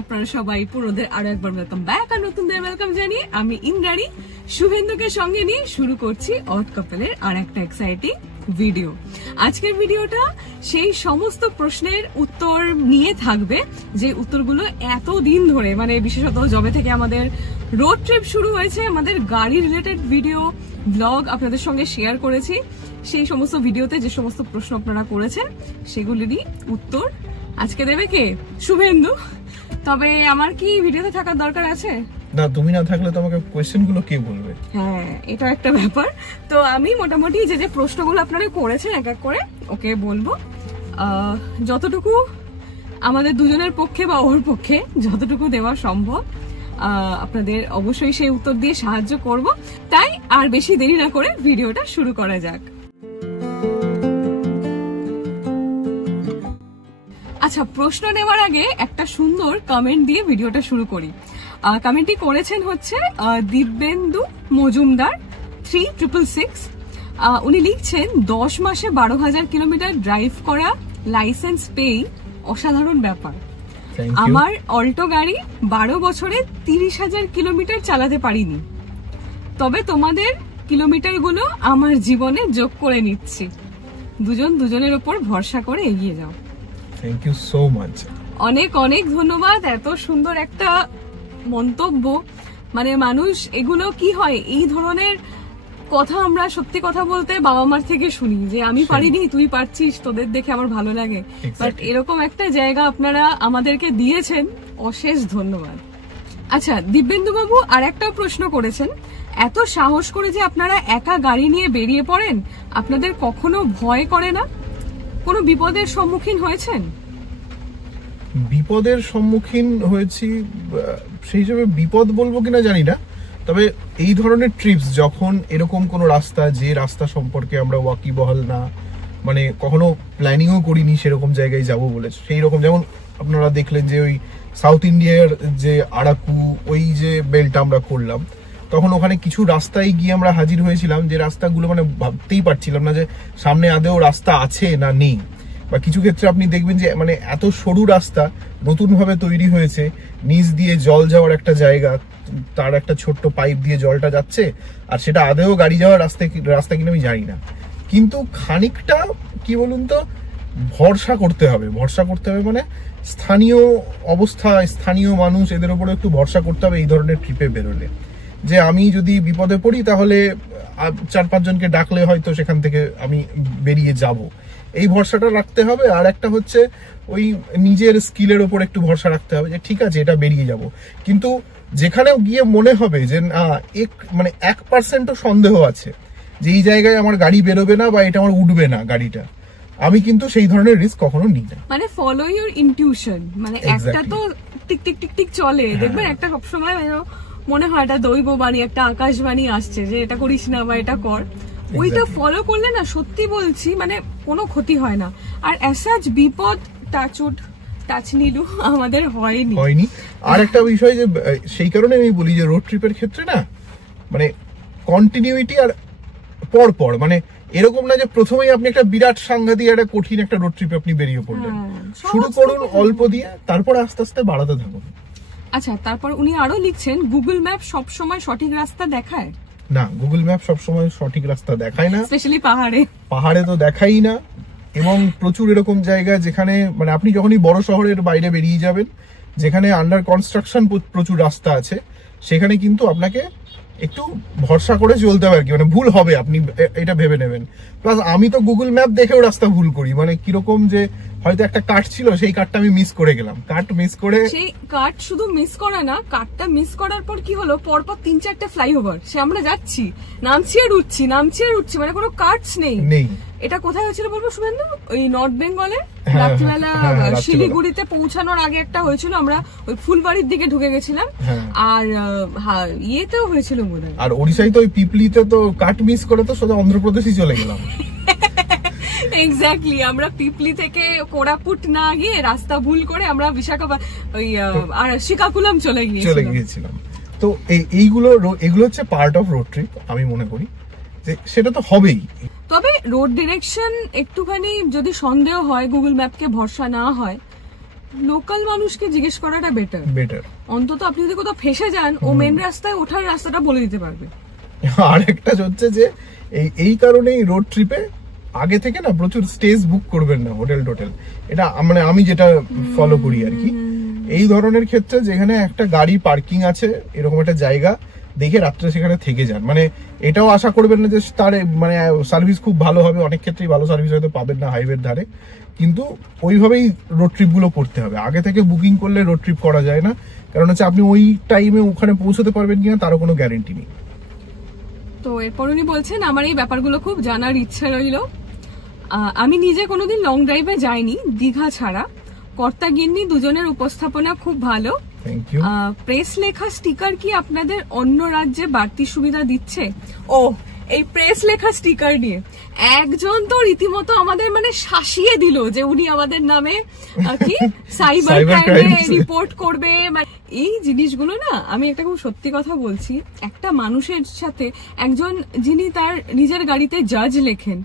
আপনারা সবাই পুরোদের আরো একবার ওয়েলকাম ব্যাক আর নতুনদের ওয়েলকাম জানিয়ে আমি ইন্দ্রাণী শুভেন্দুকে সঙ্গে নিয়ে শুরু করছি অড কাপলের আর একটা এক্সাইটিং ভিডিও। আজকের ভিডিওটা সেই সমস্ত প্রশ্নের উত্তর নিয়ে থাকবে যে উত্তরগুলো এতদিন ধরে মানে বিশেষত যবে থেকে আমাদের রোড ট্রিপ শুরু হয়েছে আমাদের গাড়ি রিলেটেড ভিডিও ব্লগ আপনাদের সঙ্গে শেয়ার করেছি। সেই সমস্ত ভিডিওতে যে সমস্ত প্রশ্ন আপনারা করেছেন সেগুলিরই উত্তর আজকে দেবে কে? শুভেন্দু। তবে আমার কি ভিডিওতে থাকার দরকার আছে? না, তুমি না থাকলে তো আমাকে কোয়েশ্চেনগুলো কে বলবে? হ্যাঁ, এটা একটা ব্যাপার। তো আমি মোটামুটি যে যে প্রশ্নগুলো আপনারা করেছেন এক এক করে ওকে বলবো, যতটুকু আমাদের দুজনের পক্ষে বা ওর পক্ষে যতটুকু দেওয়া সম্ভব আপনাদের অবশ্যই সেই উত্তর দিয়ে সাহায্য করব। তাই আর বেশি দেরি না করে ভিডিওটা শুরু করা যাক। আচ্ছা, প্রশ্ন নেওয়ার আগে একটা সুন্দর কমেন্ট দিয়ে ভিডিওটা শুরু করি। কমেন্টটি করেছেন হচ্ছে দিব্যেন্দু মজুমদার 3666। উনি লিখছেন 10 মাসে 12,000 কিলোমিটার ড্রাইভ করা, লাইসেন্স পেয়ে অসাধারণ ব্যাপার। আমার অল্টো গাড়ি 12 বছরে 30,000 কিলোমিটার চালাতে পারিনি, তবে তোমাদের কিলোমিটারগুলো আমার জীবনে যোগ করে নিচ্ছি। দুজন দুজনের উপর ভরসা করে এগিয়ে যাও। Thank you so much. অনেক অনেক ধন্যবাদ। এত সুন্দর একটা মন্তব্য। মানে মানুষ এগুলো কি হয়, এই ধরনের কথা আমরা সত্যি কথা বলতে বাবা মার থেকে শুনি যে আমি পারিনি তুই পারছিস, তোদের দেখে আমার ভালো লাগে। বাট এরকম একটা জায়গা আপনারা আমাদেরকে দিয়েছেন, অশেষ ধন্যবাদ। আচ্ছা, দিব্যেন্দু বাবু আর একটা প্রশ্ন করেছেন, এত সাহস করে যে আপনারা একা গাড়ি নিয়ে বেরিয়ে পড়েন, আপনাদের কখনো ভয় করে না? কোনো বিপদের সম্মুখীন হয়েছেন? বিপদের সম্মুখীন হয়েছি, সেই হিসেবে বিপদ বলবো কিনা জানি না, তবে এই ধরনের ট্রিপস যখন এরকম কোনো রাস্তা যে রাস্তা সম্পর্কে আমরা ওয়াকিবহাল না, মানে কখনো প্ল্যানিংও করিনি সেরকম জায়গায় যাব বলে, সেই রকম যেমন আপনারা দেখলেন যে ওই সাউথ ইন্ডিয়ার যে আরাকু ওই যে বেল্টটা আমরা করলাম, তখন ওখানে কিছু রাস্তায় গিয়ে আমরা হাজির হয়েছিলাম যে রাস্তাগুলো মানে ভাবতেই পারছিলাম না যে সামনে আদেও রাস্তা আছে না নেই। বা কিছু ক্ষেত্রে আপনি দেখবেন যে মানে এত সরু রাস্তা নতুনভাবে তৈরি হয়েছে, নিচ দিয়ে জল যাওয়ার একটা জায়গা, তার একটা ছোট্ট পাইপ দিয়ে জলটা যাচ্ছে, আর সেটা আদেও গাড়ি যাওয়ার রাস্তা কিনা আমি জানি না। কিন্তু খানিকটা কি বলুন তো, ভরসা করতে হবে মানে স্থানীয় অবস্থা, স্থানীয় মানুষ, এদের উপরে একটু ভরসা করতে হবে এই ধরনের ট্রিপে বেরোলে। যে আমি যদি বিপদে পড়ি তাহলে 4-5 জনকে ডাকলে হয়তো সেখান থেকে আমি বেরিয়ে যাব, এই ভরসাটা রাখতে হবে। আর একটা হচ্ছে ওই নিজের স্কিলের ওপর একটু ভরসা রাখতে হবে যে ঠিক আছে এটা বেরিয়ে যাব, কিন্তু যেখানেও গিয়ে মনে হবে যে না মানে 1% সন্দেহ আছে যে এই জায়গায় আমার গাড়ি বেরোবে না বা এটা আমার উঠবে না গাড়িটা, আমি কিন্তু সেই ধরনের রিস্ক কখনো নিই না। মানে ফলো ইউর ইনটিউশন, মানে একটা তো টিক টিক টিক টিক চলে, দেখবেন একটা সবসময় মনে হয় এটা দৈববাণী, একটা আকাশবাণী আসছে যে এটা করিস না বা এটা কর, ওইটা ফলো করলে না সত্যি বলছি মানে কোনো ক্ষতি হয় না। আর অ্যাসাজ বিপদ টাচ নিলু আমাদের হয়নি। আর একটা বিষয় যে সেই কারণে আমি বলি যে রোড ট্রিপের ক্ষেত্রে না মানে কন্টিনিউইটি আর পর মানে এরকম না যে প্রথমেই আপনি একটা বিরাট সাংঘাতিক একটা কঠিন একটা রোড ট্রিপে আপনি বেরিয়ে পড়লেন। শুরু করুন অল্প দিয়ে, তারপর আস্তে আস্তে বাড়াতে থাকুন। আচ্ছা, তারপর উনি আরো লিখছেন গুগল ম্যাপ সবসময় সঠিক রাস্তা দেখায় না? গুগল ম্যাপ সবসময় সঠিক রাস্তা দেখায় না, স্পেশালি পাহাড়ে তো দেখাই না। এবং প্রচুর এরকম জায়গা যেখানে মানে আপনি যখনই বড় শহরের বাইরে বেরিয়ে যাবেন, যেখানে আন্ডার কনস্ট্রাকশন প্রচুর রাস্তা আছে, সেখানে কিন্তু আপনাকে একটু ভরসা করে চলতে হবে আর কি, মানে ভুল হবে আপনি এটা ভেবে নেবেন। প্লাস আমি তো গুগল ম্যাপ দেখেও রাস্তা ভুল করি, মানে কিরকম যে হয়তো একটা কাট ছিল, সেই কাটটা আমি মিস করে গেলাম, সেই কাট শুধু মিস করা না, কাটটা মিস করার পর কি হলো, পরপর 3-4টে ফ্লাইওভার সে আমরা যাচ্ছি, নামছি আর উঠছি মানে কোনো কাটস নেই। এটা কোথায় হয়েছিল বলবো শুভেন্দু? ওই নর্থ বেঙ্গলে রাত্রিবেলা শিলিগুড়িতে পৌঁছানোর আগে একটা হয়েছিল, আমরা ওই ফুলবাড়ির দিকে ঢুকে গেছিলাম। আর ইয়েতেও হয়েছিল মনে হয়, আর ওড়িশায় তো ওই পিপলিতে তো কাট মিস করে তো সোজা অন্ধ্রপ্রদেশই চলে গেলাম। এক্স্যাক্টলি, আমরা পিপলি থেকে কোরাপুট না গিয়ে রাস্তা ভুল করে আমরা শ্রীকাকুলাম চলে গিয়েছিলাম। তো এগুলো হচ্ছে পার্ট অফ রোড ট্রিপ, আমি মনে করি যে সেটা তো হবেই। তবে রোড ডিরেকশন একটুখানি যদি সন্দেহ হয়, গুগল ম্যাপকে ভরসা না হয়, লোকাল মানুষকে জিজ্ঞেস করাটা বেটার। অন্তত আপনি যদি কোথাও ফেসে যান, ও মেন রাস্তায় ওঠার রাস্তাটা বলে দিতে পারবে। আর একটা হচ্ছে যে এই কারণেই রোড ট্রিপে আগে থেকে না প্রচুর স্টেজ বুক করবেন না, হোটেল টোটেল। এটা মানে আমি যেটা ফলো করি আর কি, এই ধরনের ক্ষেত্রে যেখানে একটা গাড়ি পার্কিং আছে এরকম একটা জায়গা দেখে রাত্রে সেখানে থেকে যান। মানে এটাও আশা করবেন না যে তার মানে সার্ভিস খুব ভালো হবে, অনেক ক্ষেত্রেই ভালো সার্ভিস হয়তো পাবেন না হাইওয়ের ধারে, কিন্তু ওইভাবেই রোড ট্রিপ গুলো করতে হবে। আগে থেকে বুকিং করলে রোড ট্রিপ করা যায় না, কারণ হচ্ছে আপনি ওই টাইমে ওখানে পৌঁছতে পারবেন কিনা তারও কোনো গ্যারেন্টি নেই। তো এরপর উনি বলছেন, আমার এই ব্যাপারগুলো খুব জানার ইচ্ছা রইল। আমি নিজে কোনোদিন লং ড্রাইভে যাইনি দীঘা ছাড়া। কর্তা গিন্নি দুজনের উপস্থাপনা খুব ভালো। প্রেস লেখা স্টিকার কি আপনাদের অন্য রাজ্যে বাড়তি সুবিধা দিচ্ছে? ও, এই প্রেস লেখা স্টিকার নিয়ে একজন তো রীতিমতো আমাদের মানে শাসিয়ে দিল যে উনি আমাদের নামে কি সাইবার ক্রাইমে রিপোর্ট করবে। এই জিনিসগুলো না, আমি একটা খুব সত্যি কথা বলছি, একটা মানুষের সাথে একজন যিনি তার নিজের গাড়িতে জাজ লেখেন,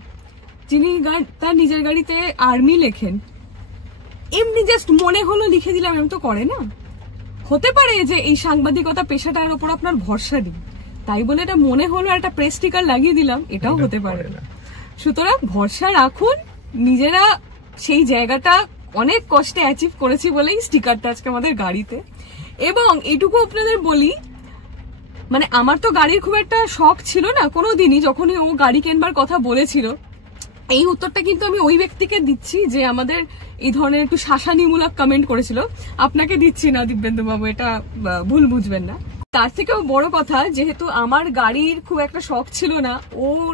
যিনি তার নিজের গাড়িতে আর্মি লেখেন, এমনি জাস্ট মনে হলো লিখে দিলাম, এমন তো করে না। হতে পারে যে এই সাংবাদিকতা পেশাটার উপর আপনার ভরসা দিন, তাই বলে এটা মনে হলো একটা প্রেস স্টিকার লাগিয়ে দিলাম, এটাও হতে পারে না। সুতরাং ভরসা রাখুন, নিজেরা সেই জায়গাটা অনেক কষ্টে অ্যাচিভ করেছি বলেই স্টিকারটা আজকে আমাদের গাড়িতে। এবং এটুকু আপনাদের বলি, মানে আমার তো গাড়ির খুব একটা শখ ছিল না কোনোদিনই, যখনই ও গাড়ি কেনবার কথা বলেছিল। এই উত্তরটা কিন্তু আমি ওই ব্যক্তিকে দিচ্ছি যে আমাদের এই ধরনের একটু শাসানিমূলক কমেন্ট করেছিল, আপনাকে দিচ্ছি না দিব্যেন্দু বাবু, এটা ভুল বুঝবেন না। তার থেকেও বড় কথা, যেহেতু আমার গাড়ির খুব একটা শখ ছিল না, ওর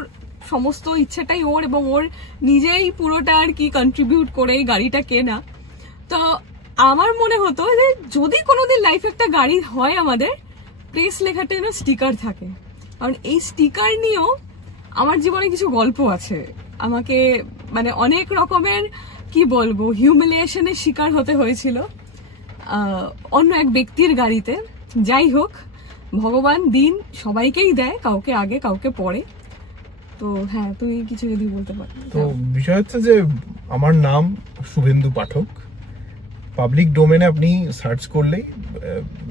সমস্ত ইচ্ছাটাই ওর, এবং ওর নিজেই পুরোটা আর কি কন্ট্রিবিউট করে এই গাড়িটা কেনা। তো আমার মনে হতো যে যদি কোনোদিন লাইফে একটা গাড়ি হয় আমাদের, প্রেস লেখাটা যেন স্টিকার থাকে, কারণ এই স্টিকার নিয়েও আমার জীবনে কিছু গল্প আছে। আমাকে মানে অনেক রকমের কি বলবো হিউমিলিয়েশনের শিকার হতে হয়েছিল অন্য এক ব্যক্তির গাড়িতে। যাই হোক, ভগবান দিন সবাইকেই দেয়, কাউকে আগে কাউকে পরে। তো হ্যাঁ, তুমি কিছু যদি বলতে পারো। তো বিষয় হচ্ছে যে আমার নাম শুভেন্দু পাঠক, পাবলিক ডোমেনে আপনি সার্চ করলেই,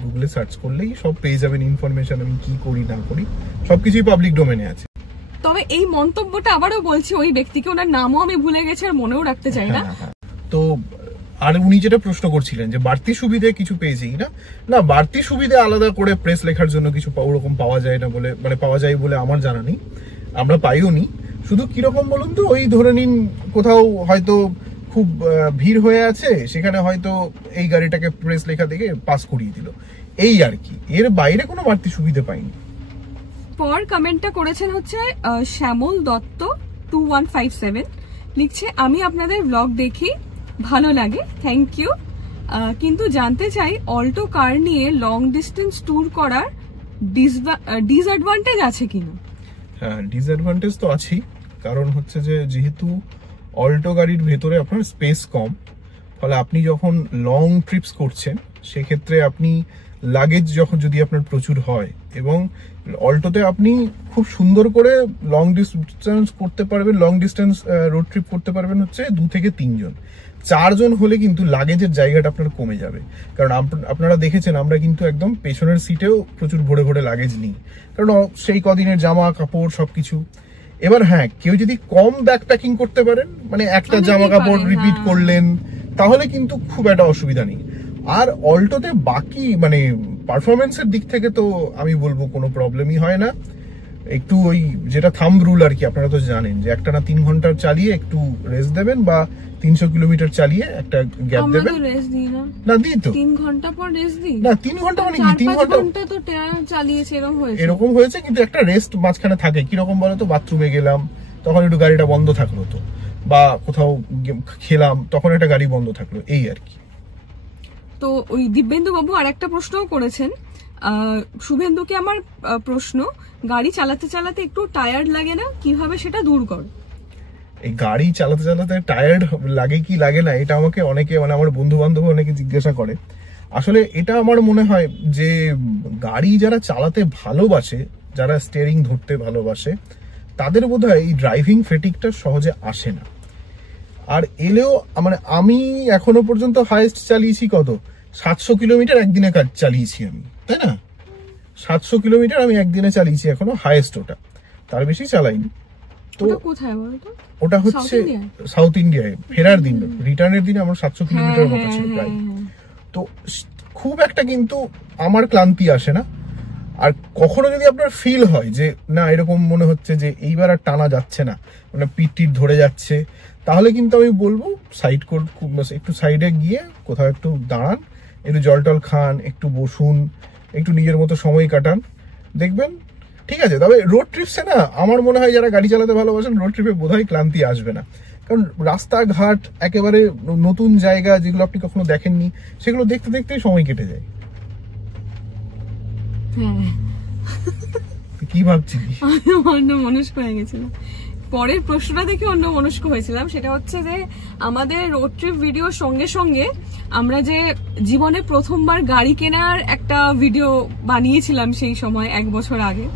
গুগলে সার্চ করলেই সব পেয়ে যাবেন ইনফরমেশন, আমি কি করি না করি সবকিছুই পাবলিক ডোমেনে আছে। তবে এই মন্তব্যটা আবারও বলছি, ওই ব্যক্তিকে, ওনার নামও আমি ভুলে গেছি আর মনেও রাখতে চাই না। তো আর উনি যেটা প্রশ্ন করছিলেন যে বাড়তি সুবিধা কিছু পেয়েছি না, না বাড়তি সুবিধা আলাদা করে প্রেস লেখার জন্য কিছু ওরকম পাওয়া যায় না বলে, মানে পাওয়া যায় বলে আমার জানা নেই, আমরা পাইও নি। শুধু কিরকম বলুন তো, ওই ধরে নিন কোথাও হয়তো খুব ভিড় হয়ে আছে, সেখানে হয়তো এই গাড়িটাকে প্রেস লেখা দেখে পাস করিয়ে দিল, এই আর কি, এর বাইরে কোনো বাড়তি সুবিধা পাইনি। পর কমেন্টটা করেছেন হচ্ছে শ্যামল দত্ত 2157, লিখছে, আমি আপনাদের ব্লগ দেখি, ভালো লাগে, থ্যাংক ইউ, কিন্তু জানতে চাই অল্টো কার নিয়ে লং ডিস্টেন্স ট্যুর করার ডিসঅ্যাডভান্টেজ আছে কিনা। হ্যাঁ, ডিসঅ্যাডভান্টেজ তো আছেই, কারণ হচ্ছে যে যেহেতু অল্টো গাড়ির ভেতরে আপনার স্পেস কম, ফলে আপনি যখন লং ট্রিপস করছেন সেক্ষেত্রে আপনি লাগেজ যদি আপনার প্রচুর হয়, এবং অল্টোতে আপনি খুব সুন্দর করে লং ডিস্টেন্স করতে পারবেন, লং ডিস্টেন্স রোড ট্রিপ করতে পারবেন হচ্ছে 2 থেকে 3 জন। 4 জন হলে কিন্তু লাগেজের জায়গাটা আপনার কমে যাবে, কারণ আপনারা দেখেছেন আমরা কিন্তু একদম পেছনের সিটেও প্রচুর ভরে ভরে লাগেজ নিই, কারণ সেই কদিনের জামা কাপড় সবকিছু। এবার হ্যাঁ, কেউ যদি কম ব্যাক প্যাকিং করতে পারেন, মানে একটা জামা কাপড় রিপিট করলেন, তাহলে কিন্তু খুব একটা অসুবিধা নেই। আর অল্টোতে বাকি মানে পারফরমেন্সের দিক থেকে তো আমি বলবো কোনো প্রবলেমই হয় না। একটু ওই যেটা থাম্ব রুল আর কি, আপনারা তো জানেন যে একটা না 3 ঘন্টা চালিয়ে একটু রেস্ট দেবেন, বা 300 কিলোমিটার চালিয়ে একটা গ্যাপ দেবেন। না দিই তো 3 ঘন্টা পর রেস্ট দিই না, 3 ঘন্টা মানে কি 3 ঘন্টা তো চালিয়েছে, এরকম হয়েছে, কিন্তু একটা রেস্ট মাঝখানে থাকে। কিরকম বলো তো, বাথরুমে গেলাম তখন একটু গাড়িটা বন্ধ থাকলো, তো বা কোথাও খেলাম তখন একটা গাড়ি বন্ধ থাকলো, এই আর কি। তো ওই দিব্যেন্দু বাবু আর একটা প্রশ্নও করেছেন, শুভেন্দুকে আমার প্রশ্ন, গাড়ি চালাতে চালাতে একটু টায়ার্ড লাগে না, কিভাবে সেটা দূর কর? এই গাড়ি চালাতে চালাতে টায়ার্ড লাগে কি লাগে না, এটা আমাকে অনেকে, মানে আমার বন্ধু বান্ধব অনেকে জিজ্ঞাসা করে। আসলে এটা আমার মনে হয় যে গাড়ি যারা চালাতে ভালোবাসে, যারা স্টিয়ারিং ধরতে ভালোবাসে, তাদের বোধহয় এই ড্রাইভিং ফেটিকটা সহজে আসে না। আর এলেও মানে আমি এখনো পর্যন্ত হাইয়েস্ট চালিয়েছি কত 700 কিলোমিটার একদিনে চালিয়েছি আমি, তাই না? 700 কিলোমিটার আমি একদিনে চালিয়েছি এখনো হাইয়েস্ট, ওটা তার বেশি চালাইনি। তো কোথায় বলতো? ওটা হচ্ছে সাউথ ইন্ডিয়ায়, ফেরার দিন, রিটার্নের দিন আমার 700 কিলোমিটার মতো ছিল প্রায়। তো খুব একটা কিন্তু আমার ক্লান্তি আসে না। আর কখনো যদি আপনার ফিল হয় যে না এরকম মনে হচ্ছে যে এইবার আর টানা যাচ্ছে না, মানে পিঠ ধরে যাচ্ছে, তাহলে কিন্তু আমি বলবো সাইড কোড একটু সাইডে গিয়ে কোথাও একটু দাঁড়ান, একটু জল টল খান, একটু বসুন, একটু নিজের মতো সময় কাটান, দেখবেন ঠিক আছে। তবে রোড ট্রিপসে না আমার মনে হয় যারা গাড়ি চালাতে ভালোবাসেন রোড ট্রিপে বোধহয় ক্লান্তি আসবে না, কারণ রাস্তাঘাট একেবারে নতুন জায়গা যেগুলো আপনি কখনো দেখেননি, সেগুলো দেখতে দেখতেই সময় কেটে যায়। কি ভাবছিস? অন্য মনস্ক হয়ে গেছিলাম, পরের প্রশ্নটা দেখে অন্য মনস্ক হয়েছিলাম। সেটা হচ্ছে যে আমাদের রোড ট্রিপ ভিডিওর সঙ্গে সঙ্গে আমরা যে জীবনে প্রথমবার গাড়ি কেনার একটা ভিডিও বানিয়েছিলাম সেই সময় 1 বছর আগে,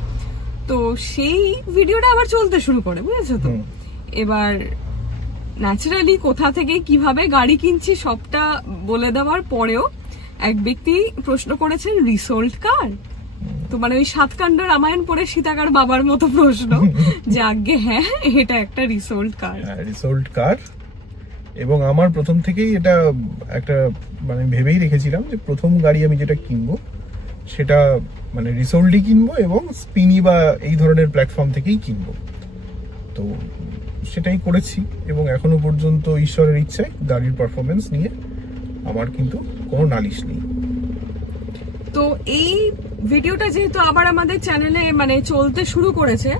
তো সেই ভিডিওটা আবার চলতে শুরু করে, বুঝেছো তো? এবার ন্যাচারালি কোথা থেকে কিভাবে গাড়ি কিনছি সবটা বলে দেওয়ার পরেও এক ব্যক্তি প্রশ্ন করেছেন রিসোল্ট কার। তো মানে ওই 7 কাণ্ড রামায়ণ পড়ে সীতাকার বাবার মতো প্রশ্ন যে আগে হ্যাঁ এটা একটা রিসোল্ট কার। রিসোল্ট কার, এবং আমার প্রথম থেকেই এটা একটা মানে ভেবেই রেখেছিলাম যে প্রথম গাড়ি আমি যেটা কিনবো সেটা মানে রিসোল্টই কিনবো এবং স্পিনি বা এই ধরনের প্ল্যাটফর্ম থেকেই কিনবো। তো সেটাই করেছি এবং এখনো পর্যন্ত ঈশ্বরের ইচ্ছায় গাড়ির পারফরমেন্স নিয়ে আমার কিন্তু কোনো নালিশ নেই। তো এই ভিডিওটা যেহেতু আবার আমাদের চ্যানেলে মানে চলতে শুরু করেছে,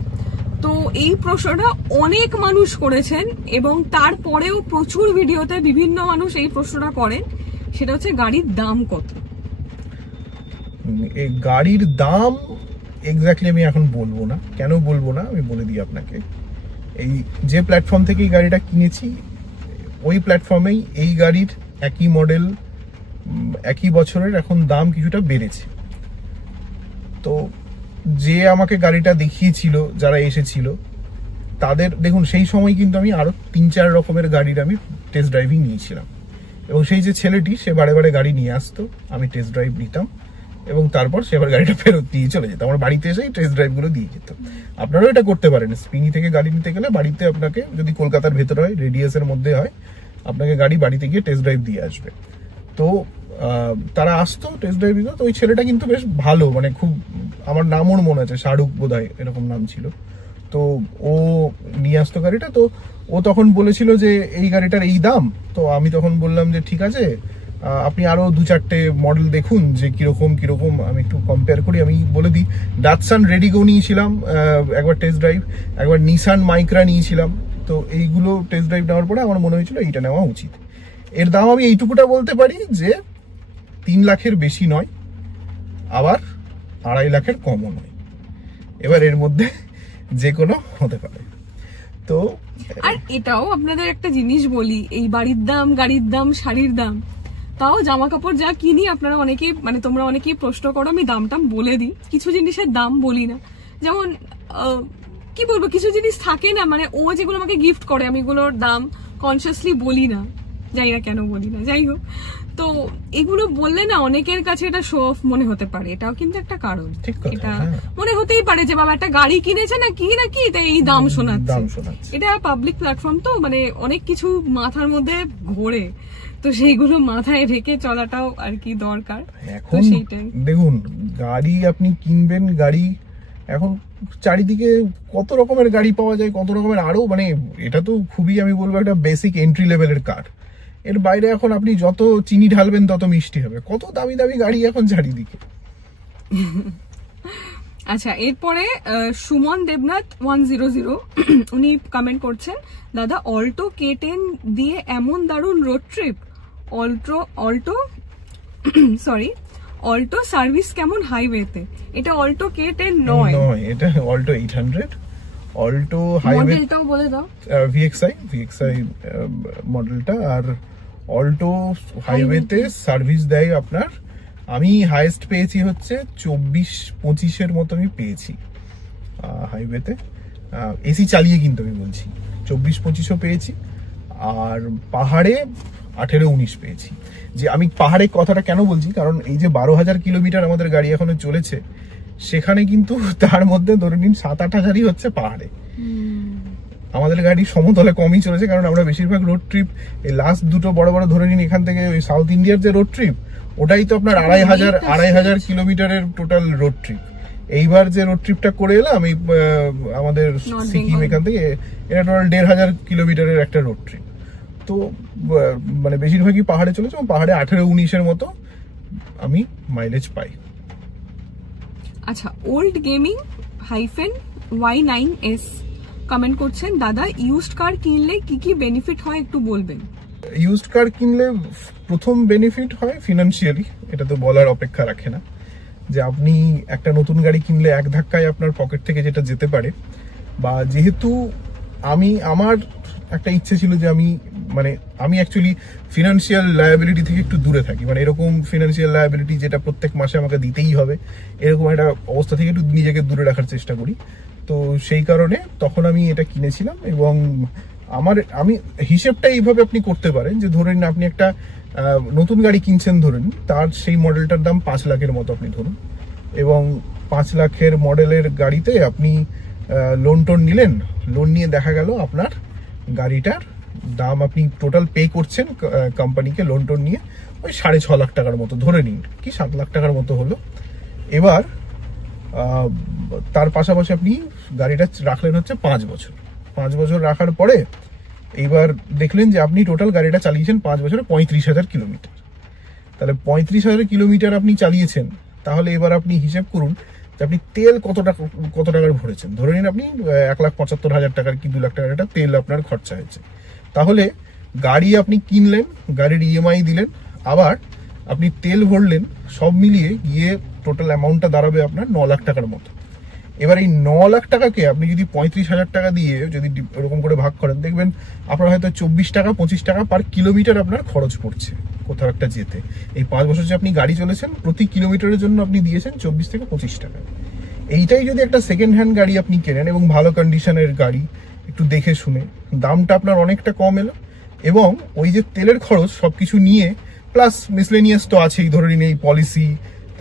তো এই প্রশ্নটা অনেক মানুষ করেছেন এবং তারপরেও প্রচুর ভিডিওতে বিভিন্ন মানুষ এই প্রশ্নটা করেন, সেটা হচ্ছে গাড়ির দাম কত। এই গাড়ির দাম এক্স্যাক্টলি আমি এখন বলবো না, কেন বলবো না আমি বলে দিই আপনাকে। এই যে প্ল্যাটফর্ম থেকে এই গাড়িটা কিনেছি ওই প্ল্যাটফর্মেই এই গাড়ির একই মডেল একই বছরের এখন দাম কিছুটা বেড়েছে। তো যে আমাকে গাড়িটা দেখিয়েছিল, যারা এসেছিল তাদের দেখুন সেই সময় কিন্তু আমি আরো 3-4 রকমের গাড়ির আমি টেস্ট ড্রাইভিং নিয়েছিলাম, এবং সেই যে ছেলেটি সে বারে বারে গাড়ি নিয়ে আসতো, আমি টেস্ট ড্রাইভ নিতাম এবং তারপর সে আবার গাড়িটা ফেরত দিয়ে চলে যেত, আমার বাড়িতে এসেই টেস্ট ড্রাইভ গুলো দিয়ে যেত। আপনারাও এটা করতে পারেন, স্পিনি থেকে গাড়ি নিতে গেলে বাড়িতে আপনাকে, যদি কলকাতার ভেতরে হয়, রেডিয়াসের মধ্যে হয়, আপনাকে গাড়ি বাড়িতে গিয়ে টেস্ট ড্রাইভ দিয়ে আসবে। তো তারা আসতো টেস্ট ড্রাইভ দিত। তো ওই ছেলেটা কিন্তু বেশ ভালো, মানে খুব, আমার নাম ওর মনে আছে, শাহরুখ বোধহয় এরকম নাম ছিল। তো ও নিয়ে আসতো গাড়িটা, তো ও তখন বলেছিল যে এই গাড়িটার এই দাম। তো আমি তখন বললাম যে ঠিক আছে, আপনি আরো 2-4টে মডেল দেখুন যে কিরকম কিরকম, আমি একটু কম্পেয়ার করি। আমি বলে দিই, ডাটসান রেডিগো নিয়েছিলাম একবার টেস্ট ড্রাইভ, একবার নিসান মাইক্রা নিয়েছিলাম। তো এইগুলো টেস্ট ড্রাইভ নেওয়ার পরে আমার মনে হয়েছিল এইটা নেওয়া উচিত। এর দাম আমি এইটুকুটা বলতে পারি যে 3 লাখের বেশি নয়, আবার 2.5 লাখের কমও নয়, এবার এর মধ্যে যে কোনো হতে পারে। তো আর এটাও আপনাদের একটা জিনিস বলি, এই বাড়ির দাম, গাড়ির দাম, শাড়ির দাম, তাও জামা কাপড় যা কিনি আপনারা অনেকেই মানে তোমরা অনেকেই প্রশ্ন করো, আমি দামটা বলে দিই। কিছু জিনিসের দাম বলি না, যেমন কি বলবো, কিছু জিনিস থাকে না মানে ও যেগুলো আমাকে গিফট করে আমি এগুলোর দাম কনসিয়াসলি বলি না, জানি না কেন বলি না, যাই হোক। তো এগুলো বললে না অনেকের কাছে এটা শো অফ মনে হতে পারে, এটাও কিন্তু একটা কারণ। এটা মনে হতেই পারে যে বাবা একটা গাড়ি কিনেছে না কি নাকি তাই এই দাম শোনাচ্ছে। এটা পাবলিক প্ল্যাটফর্ম, তো মানে অনেক কিছু মাথার মধ্যে ঘোরে, তো সেইগুলো মাথায় রেখে চলাটাও আর কি দরকার। এখন দেখুন গাড়ি আপনি কিনবেন, গাড়ি এখন চারিদিকে কত রকমের গাড়ি পাওয়া যায়, কত রকমের আরো, মানে এটা তো খুবই আমি বলবো একটা বেসিক এন্ট্রি লেভেলের কার। এর বাইরে এখন আপনি যত চিনি ঢালবেন তত মিষ্টি হবে, কত দামি দামি গাড়ি এখন চারিদিকে। আচ্ছা, এরপরে সুমন দেবনাথ 100 উনি কমেন্ট করছেন, দাদা অল্টো K10 দিয়ে এমন দারুণ রোড ট্রিপ, অল্টো সার্ভিস কেমন হাইওয়েতে? এটা অল্টো K10 নয়, এটা অল্টো 800, অল্টো হাইওয়ে মডেলটাও বলে দাও। VXI মডেলটা। আর অল্টো হাইওয়েতে সার্ভিস দেয় আপনার, আমি হাইয়েস্ট পেয়েছি হচ্ছে 24-25 মতো আমি পেয়েছি হাইওয়েতে, এসি চালিয়ে কিন্তু আমি বলছি 24-25 পেয়েছি। আর পাহাড়ে 18-19 পেয়েছি। যে আমি পাহাড়ে কথাটা কেন বলছি, কারণ এই যে 12,000 কিলোমিটার আমাদের গাড়ি এখনো চলেছে, সেখানে কিন্তু তার মধ্যে ধরে নিন 7-8 হাজারই হচ্ছে পাহাড়ে। আমাদের গাড়ি সমতলে কমই চলেছে, কারণ আমরা বেশিরভাগ রোড ট্রিপ এই লাস্ট দুটো বড় বড় ধরে নিন এখান থেকে ওই সাউথ ইন্ডিয়ার যে রোড ট্রিপ, ওটাই তো আপনার 2,500 কিলোমিটারের টোটাল রোড ট্রিপ। এইবার যে রোড ট্রিপটা করে এলাম এই আমাদের সিকিম এখান থেকে, এটা টোটাল 1,500 কিলোমিটারের একটা রোড ট্রিপ। তো মানে বেশিরভাগই পাহাড়ে চলেছে, পাহাড়ে 18-19 মতো আমি মাইলেজ পাই। আচ্ছা, ওল্ড গেমিং -Y9S কমেন্ট করছেন, দাদা ইউজড কার কিনলে কি কি বেনিফিট হয় একটু বলবেন? ইউজড কার কিনলে প্রথম বেনিফিট হয় ফিনান্সিয়ালি, এটা তো বলার অপেক্ষা রাখে না, যে আপনি একটা নতুন গাড়ি কিনলে এক ধাক্কায় আপনার পকেট থেকে যেটা যেতে পারে। বা যেহেতু আমার একটা ইচ্ছে ছিল যে আমি অ্যাকচুয়ালি ফিনান্সিয়াল লায়াবিলিটি থেকে একটু দূরে থাকি, মানে এরকম ফিনান্সিয়াল লায়াবিলিটি যেটা প্রত্যেক মাসে আমাকে দিতেই হবে, এরকম একটা অবস্থা থেকে একটু নিজেকে দূরে রাখার চেষ্টা করি। তো সেই কারণে তখন আমি এটা কিনেছিলাম। এবং আমি হিসেবটা এইভাবে আপনি করতে পারেন যে ধরেন আপনি একটা নতুন গাড়ি কিনছেন, ধরেন তার সেই মডেলটার দাম 5 লাখের মতো আপনি ধরুন, এবং 5 লাখের মডেলের গাড়িতে আপনি লোন নিলেন, লোন নিয়ে দেখা গেল আপনার গাড়িটার দাম আপনি টোটাল পে করছেন কোম্পানিকে লোন নিয়ে ওই 6.5 লাখ টাকার মতো ধরে নিন, কি 7 লাখ টাকার মতো হলো। এবার তার পাশাপাশি আপনি গাড়িটা রাখলেন হচ্ছে 5 বছর। 5 বছর রাখার পরে এইবার দেখলেন যে আপনি টোটাল গাড়িটা চালিয়েছেন 5 বছরে 35,000 কিলোমিটার। তাহলে 35,000 কিলোমিটার আপনি চালিয়েছেন, তাহলে এবার আপনি হিসেব করুন যে আপনি তেল কত টাকার ভরেছেন। ধরে নিন আপনি 1,75,000 টাকার কি 2 লাখ টাকার একটা তেল আপনার খরচা হয়েছে। তাহলে গাড়ি আপনি কিনলেন, গাড়ির ইএমআই দিলেন, আবার আপনি তেল ভরলেন, সব মিলিয়ে গিয়ে টোটাল অ্যামাউন্টটা দাঁড়াবে আপনার 9 লাখ টাকার মতো। এবার এই 9 লাখ টাকাকে আপনি যদি 35,000 টাকা দিয়ে যদি এরকম করে ভাগ করেন, দেখবেন আপনার হয়তো 24 টাকা 25 টাকা পার কিলোমিটার আপনার খরচ পড়ছে কোথাও একটা যেতে। এই 5 বছর যে আপনি গাড়ি চলেছেন, প্রতি কিলোমিটারের জন্য আপনি দিয়েছেন 24 থেকে 25 টাকা। এইটাই যদি একটা সেকেন্ড হ্যান্ড গাড়ি আপনি কেনেন এবং ভালো কন্ডিশনের গাড়ি, একটু দেখে শুনে, দামটা আপনার অনেকটা কম এলো, এবং ওই যে তেলের খরচ সবকিছু নিয়ে প্লাস মিসলেনিয়াস তো আছেই, ধরে নিন এই পলিসি,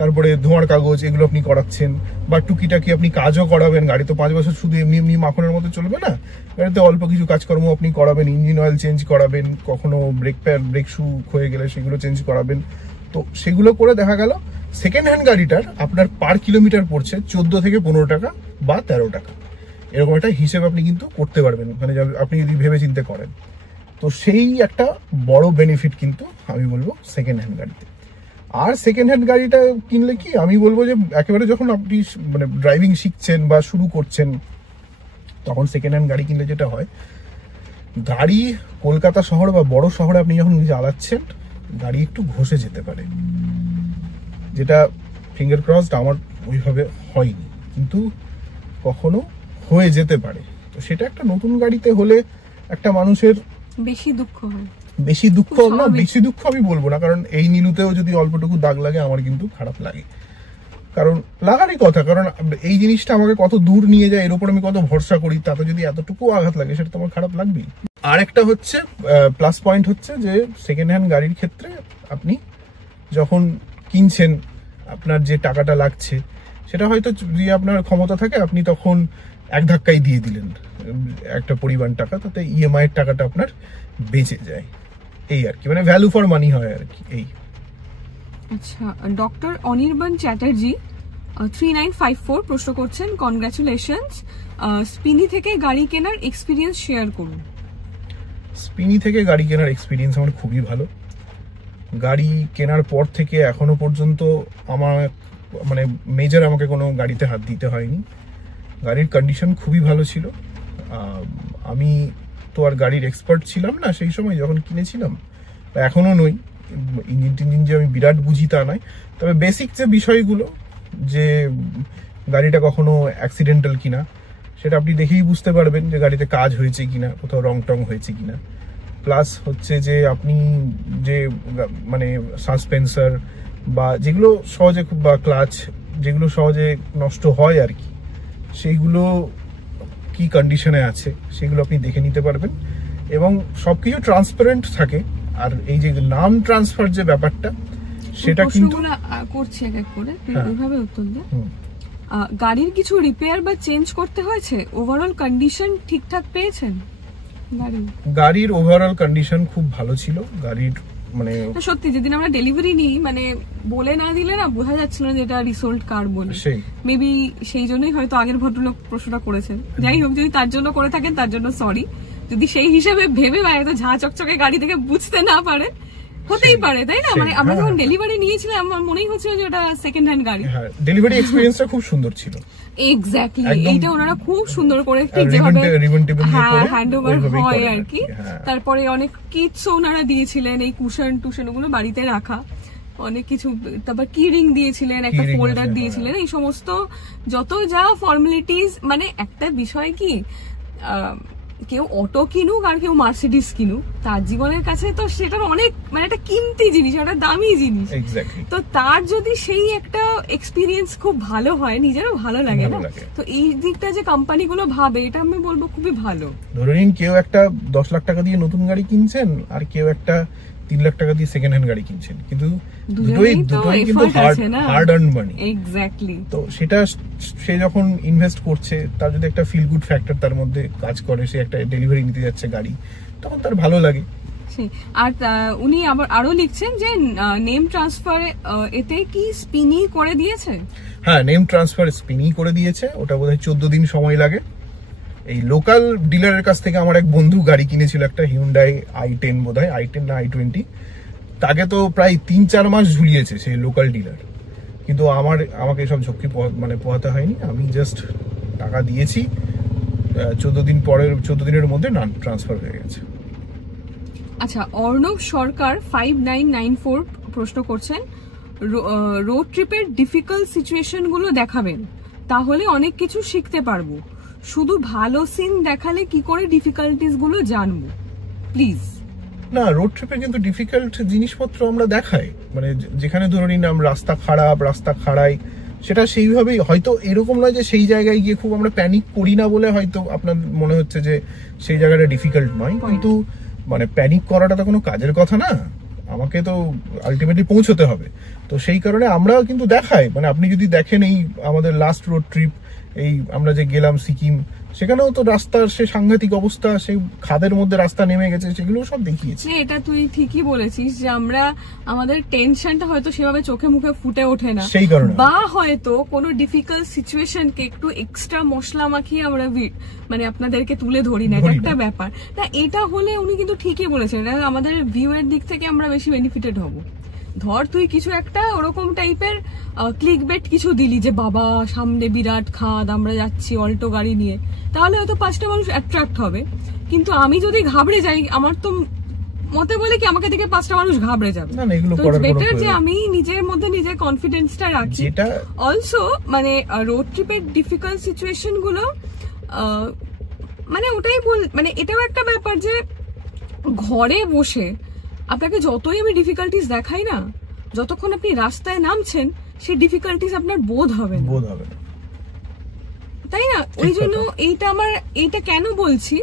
তারপরে ধোঁয়ার কাগজ, এগুলো আপনি করাচ্ছেন, বা টুকিটাকি আপনি কাজও করাবেন। গাড়ি তো 5 বছর শুধু এমনি মাখনের মতো চলবে না, গাড়িতে অল্প কিছু কাজকর্ম আপনি করাবেন, ইঞ্জিন অয়েল চেঞ্জ করাবেন, কখনো ব্রেক শু ক্ষয়ে গেলে সেগুলো চেঞ্জ করাবেন। তো সেগুলো করে দেখা গেল সেকেন্ড হ্যান্ড গাড়িটার আপনার পার কিলোমিটার পড়ছে 14 থেকে 15 টাকা বা 13 টাকা, এরকম একটা হিসেব আপনি কিন্তু করতে পারবেন, মানে আপনি যদি ভেবে চিন্তে করেন। তো সেই একটা বড় বেনিফিট কিন্তু আমি বলবো সেকেন্ড হ্যান্ড গাড়িতে। আর সেকেন্ড হ্যান্ড গাড়িটা কিনলে কি আমি বলবো যে একেবারে যখন আপনি মানে ড্রাইভিং শিখছেন বা শুরু করছেন, তখন সেকেন্ড হ্যান্ড গাড়ি কিনলে যেটা হয়, গাড়ি কলকাতা শহর বা বড় শহরে আপনি যখন চালাচ্ছেন, গাড়ি একটু ঘষে যেতে পারে, যেটা ফিঙ্গার ক্রসড আমার ওইভাবে হয়নি, কিন্তু কখনো হয়ে যেতে পারে। তো সেটা একটা নতুন গাড়িতে হলে একটা মানুষের বেশি দুঃখ আমি বলবো না, কারণ এই নীলুতেও যদি অল্পটুকু দাগ লাগে আমার কিন্তু খারাপ লাগে, কারণ লাগারই কথা, কারণ এই জিনিসটা আমাকে কত দূর নিয়ে যায়, এর উপর আমি কত ভরসা করি, তাতে যদি এতটুকু আঘাত লাগে সেটা তো আমার খারাপ লাগবেই। আর একটা হচ্ছে প্লাস পয়েন্ট হচ্ছে যে সেকেন্ড হ্যান্ড গাড়ির ক্ষেত্রে আপনি যখন কিনছেন, আপনার যে টাকাটা লাগছে সেটা হয়তো যদি আপনার ক্ষমতা থাকে আপনি তখন এক ধাক্কায় দিয়ে দিলেন একটা পরিমাণ টাকা, তাতে ইএমআই এর টাকাটা আপনার বেঁচে যায়, এই আর কি, মানে ভ্যালু ফর মানি হয় আর কি। এই আচ্ছা, ডক্টর অনির্বাণ চ্যাটার্জি 3954 প্রশ্ন করছেন, কনগ্রাচুলেশনস, স্পিনি থেকে গাড়ি কেনার এক্সপিরিয়েন্স শেয়ার করুন। স্পিনি থেকে গাড়ি কেনার এক্সপিরিয়েন্স আমার খুবই ভালো। গাড়ি কেনার পর থেকে এখনো পর্যন্ত আমার মানে মেজর আমাকে কোনো গাড়িতে হাত দিতে হয়নি। গাড়ির কন্ডিশন খুবই ভালো ছিল। আমি তো আর গাড়ির এক্সপার্ট ছিলাম না সেই সময় যখন কিনেছিলাম, এখনো নই, ইঞ্জিন যে আমি বিরাট বুঝি তা নয়, তবে বেসিক যে বিষয়গুলো, যে গাড়িটা কখনো অ্যাক্সিডেন্টাল কিনা সেটা আপনি দেখেই বুঝতে পারবেন যে গাড়িতে কাজ হয়েছে কিনা, কোথাও রং টং হয়েছে কিনা। প্লাস হচ্ছে যে আপনি যে মানে সাসপেন্সার বা যেগুলো সহজে বা ক্লাচ যেগুলো সহজে নষ্ট হয় আর কি, সেইগুলো কি কন্ডিশনে আছে সেগুলো আপনি দেখে নিতে পারবেন। এবং সবকিছু ট্রান্সপারেন্ট থাকে। আর এই যে নাম ট্রান্সফার যে ব্যাপারটা সেটা কিন্তু করছে এক এক করে, ওইভাবে উত্তর দে। গাড়ির কিছু রিপেয়ার বা চেঞ্জ করতে হয়েছে? ওভারঅল কন্ডিশন ঠিকঠাক পেয়েছেন? গাড়ির ওভারঅল কন্ডিশন খুব ভালো ছিল। গাড়ির মানে সত্যি যেদিন আমরা ডেলিভারি নিই মানে বলে না দিলে না বোঝা যাচ্ছিল না যে এটা রিসোল্ড কার বলে। মেবি সেই জন্যই হয়তো আগের ভদ্রলোক প্রশ্নটা করেছেন। যাই হোক, যদি তার জন্য করে থাকেন তার জন্য সরি। যদি সেই হিসাবে ভেবে এত ঝাঁ চকচকে গাড়ি থেকে বুঝতে না পারে, হতেই পারে, তাই না? মানে আমরা যখন ডেলিভারি নিয়েছিলাম আমার মনেই হচ্ছিল যে ওটা সেকেন্ড হ্যান্ড গাড়ি। ডেলিভারি এক্সপেরিয়েন্সটা খুব সুন্দর ছিল। এক্স্যাক্টলি, এইটা ওনারা খুব সুন্দর করে ঠিক যেভাবে হ্যান্ড ওভার হয় আর কি। তারপরে অনেক কিটস ওনারা দিয়েছিলেন, এই কুশন টুশন ওগুলো বাড়িতে রাখা, অনেক কিছু। তারপর কি রিং দিয়েছিলেন, একটা ফোল্ডার দিয়েছিলেন, এই সমস্ত যত যা ফর্মালিটিস। মানে একটা বিষয় কি, কেউ অটো কিনুক আর কেউ মার্সিডিস কিনুক, তার জীবনের কাছে তো সেটার অনেক মানে একটা কিমতি জিনিস, একটা দামি জিনিস। তো তার যদি সেই একটা এক্সপিরিয়েন্স খুব ভালো হয়, নিজেরও ভালো লাগে না? তো এই দিকটা যে কোম্পানিগুলো ভাবে, এটা আমি বলবো খুবই ভালো। ধরে নিন কেউ একটা 10 লাখ টাকা দিয়ে নতুন গাড়ি কিনছেন আর কেউ একটা 3 লাখ টাকা দিয়ে সেকেন্ড হ্যান্ড গাড়ি কিনছেন, কিন্তু দুটোই কিন্তু হার্ড আর্ন মানি। এক্স্যাক্টলি। তো সেটা সে যখন ইনভেস্ট করছে, তার যদি একটা ফিল গুড ফ্যাক্টর তার মধ্যে কাজ করে, সে একটা ডেলিভারি নিতে যাচ্ছে গাড়ি, তখন তার ভালো লাগে। আর উনি আবার আরো লিখছেন যে নেম ট্রান্সফার এতে কি স্পিনি করে দিয়েছে? হ্যাঁ, নেম ট্রান্সফার স্পিনি করে দিয়েছে। ওটা বোধহয় 14 দিন সময় লাগে। এই লোকাল ডিলারের কাছ থেকে আমার এক বন্ধু গাড়ি কিনেছিল, একটা হিউন্ডাই i10 বোধহয়, i10 না i20। তাকে তো প্রায় 3-4 মাস ঝুলিয়েছে সেই লোকাল ডিলার, কিন্তু আমাকে সব ঝক্কি মানে পোহাতে হয়নি। আমি জাস্ট টাকা দিয়েছি, 14 দিনের মধ্যে নাম ট্রান্সফার হয়ে গেছে। আচ্ছা, অর্ণব সরকার 5994 প্রশ্ন করছেন, রোড ট্রিপের ডিফিকাল্ট সিচুয়েশন গুলো দেখাবেন, তাহলে অনেক কিছু শিখতে পারবো। শুধু ভালো সিন দেখালে কি করে ডিফিকাল্টিস গুলো জানবো, প্লিজ। না, রোড ট্রিপে কিন্তু ডিফিকাল্ট জিনিসপত্র আমরা দেখাই, মানে যেখানে ধরে নিন রাস্তা খাড়াই, সেটা সেইভাবেই। হয়তো এরকম নয় যে সেই জায়গায় গিয়ে খুব আমরা প্যানিক করি না বলে হয়তো আপনার মনে হচ্ছে যে সেই জায়গাটা ডিফিকাল্ট নয়, কিন্তু মানে প্যানিক করাটা তো কোনো কাজের কথা না, আমাকে তো আলটিমেটলি পৌঁছতে হবে। তো সেই কারণে আমরা কিন্তু দেখাই, মানে আপনি যদি দেখেন এই আমাদের লাস্ট রোড ট্রিপ, এই আমরা যে গেলাম সিকিম, সেখানেও তো রাস্তার সে সাংঘাতিক অবস্থা, সেই খাদের মধ্যে রাস্তা নেমে গেছে, সেগুলো সব দেখিয়েছি। এটা তুই ঠিকই বলেছিস যে আমরা আমাদের টেনশনটা হয়তো সেভাবে চোখে মুখে ফুটে ওঠে না, সেই কারণে। বা হয়তো কোনো ডিফিকাল্ট সিচুয়েশনকে একটু এক্সট্রা মশলা মাখিয়ে আমরা মানে আপনাদেরকে তুলে ধরি না, এটা একটা ব্যাপার না। এটা হলে উনি কিন্তু ঠিকই বলেছেন, এটা আমাদের ভিউ এর দিক থেকে আমরা বেশি বেনিফিটেড হব। ধর তুই কিছু একটা ওরকম টাইপের ক্লিক বেট কিছু দিলি যে বাবা সামনে বিরাট খাদ, আমরা যাচ্ছি অল্টো গাড়ি নিয়ে, তাহলে হয়তো 5টা মানুষ অ্যাট্রাক্ট হবে। কিন্তু আমি যদি ঘাবড়ে যাই, আমার তো মতে বলে কি আমাকে দেখে 5টা মানুষ ঘাবড়ে যাবে। তো বেটার যে আমি নিজের মধ্যে নিজের কনফিডেন্সটা রাখি। অলসো মানে রোড ট্রিপের ডিফিকাল্ট সিচুয়েশন গুলো মানে ওটাই মানে এটাও একটা ব্যাপার যে ঘরে বসে আপনাকে যতই আমি ডিফিকাল্টিস দেখাই না, যতক্ষণ আপনি রাস্তায় নামছেন সেই ডিফিকাল্টিস আপনার বোধ হবে না, তাই না? ওই জন্য এইটা কেন বলছি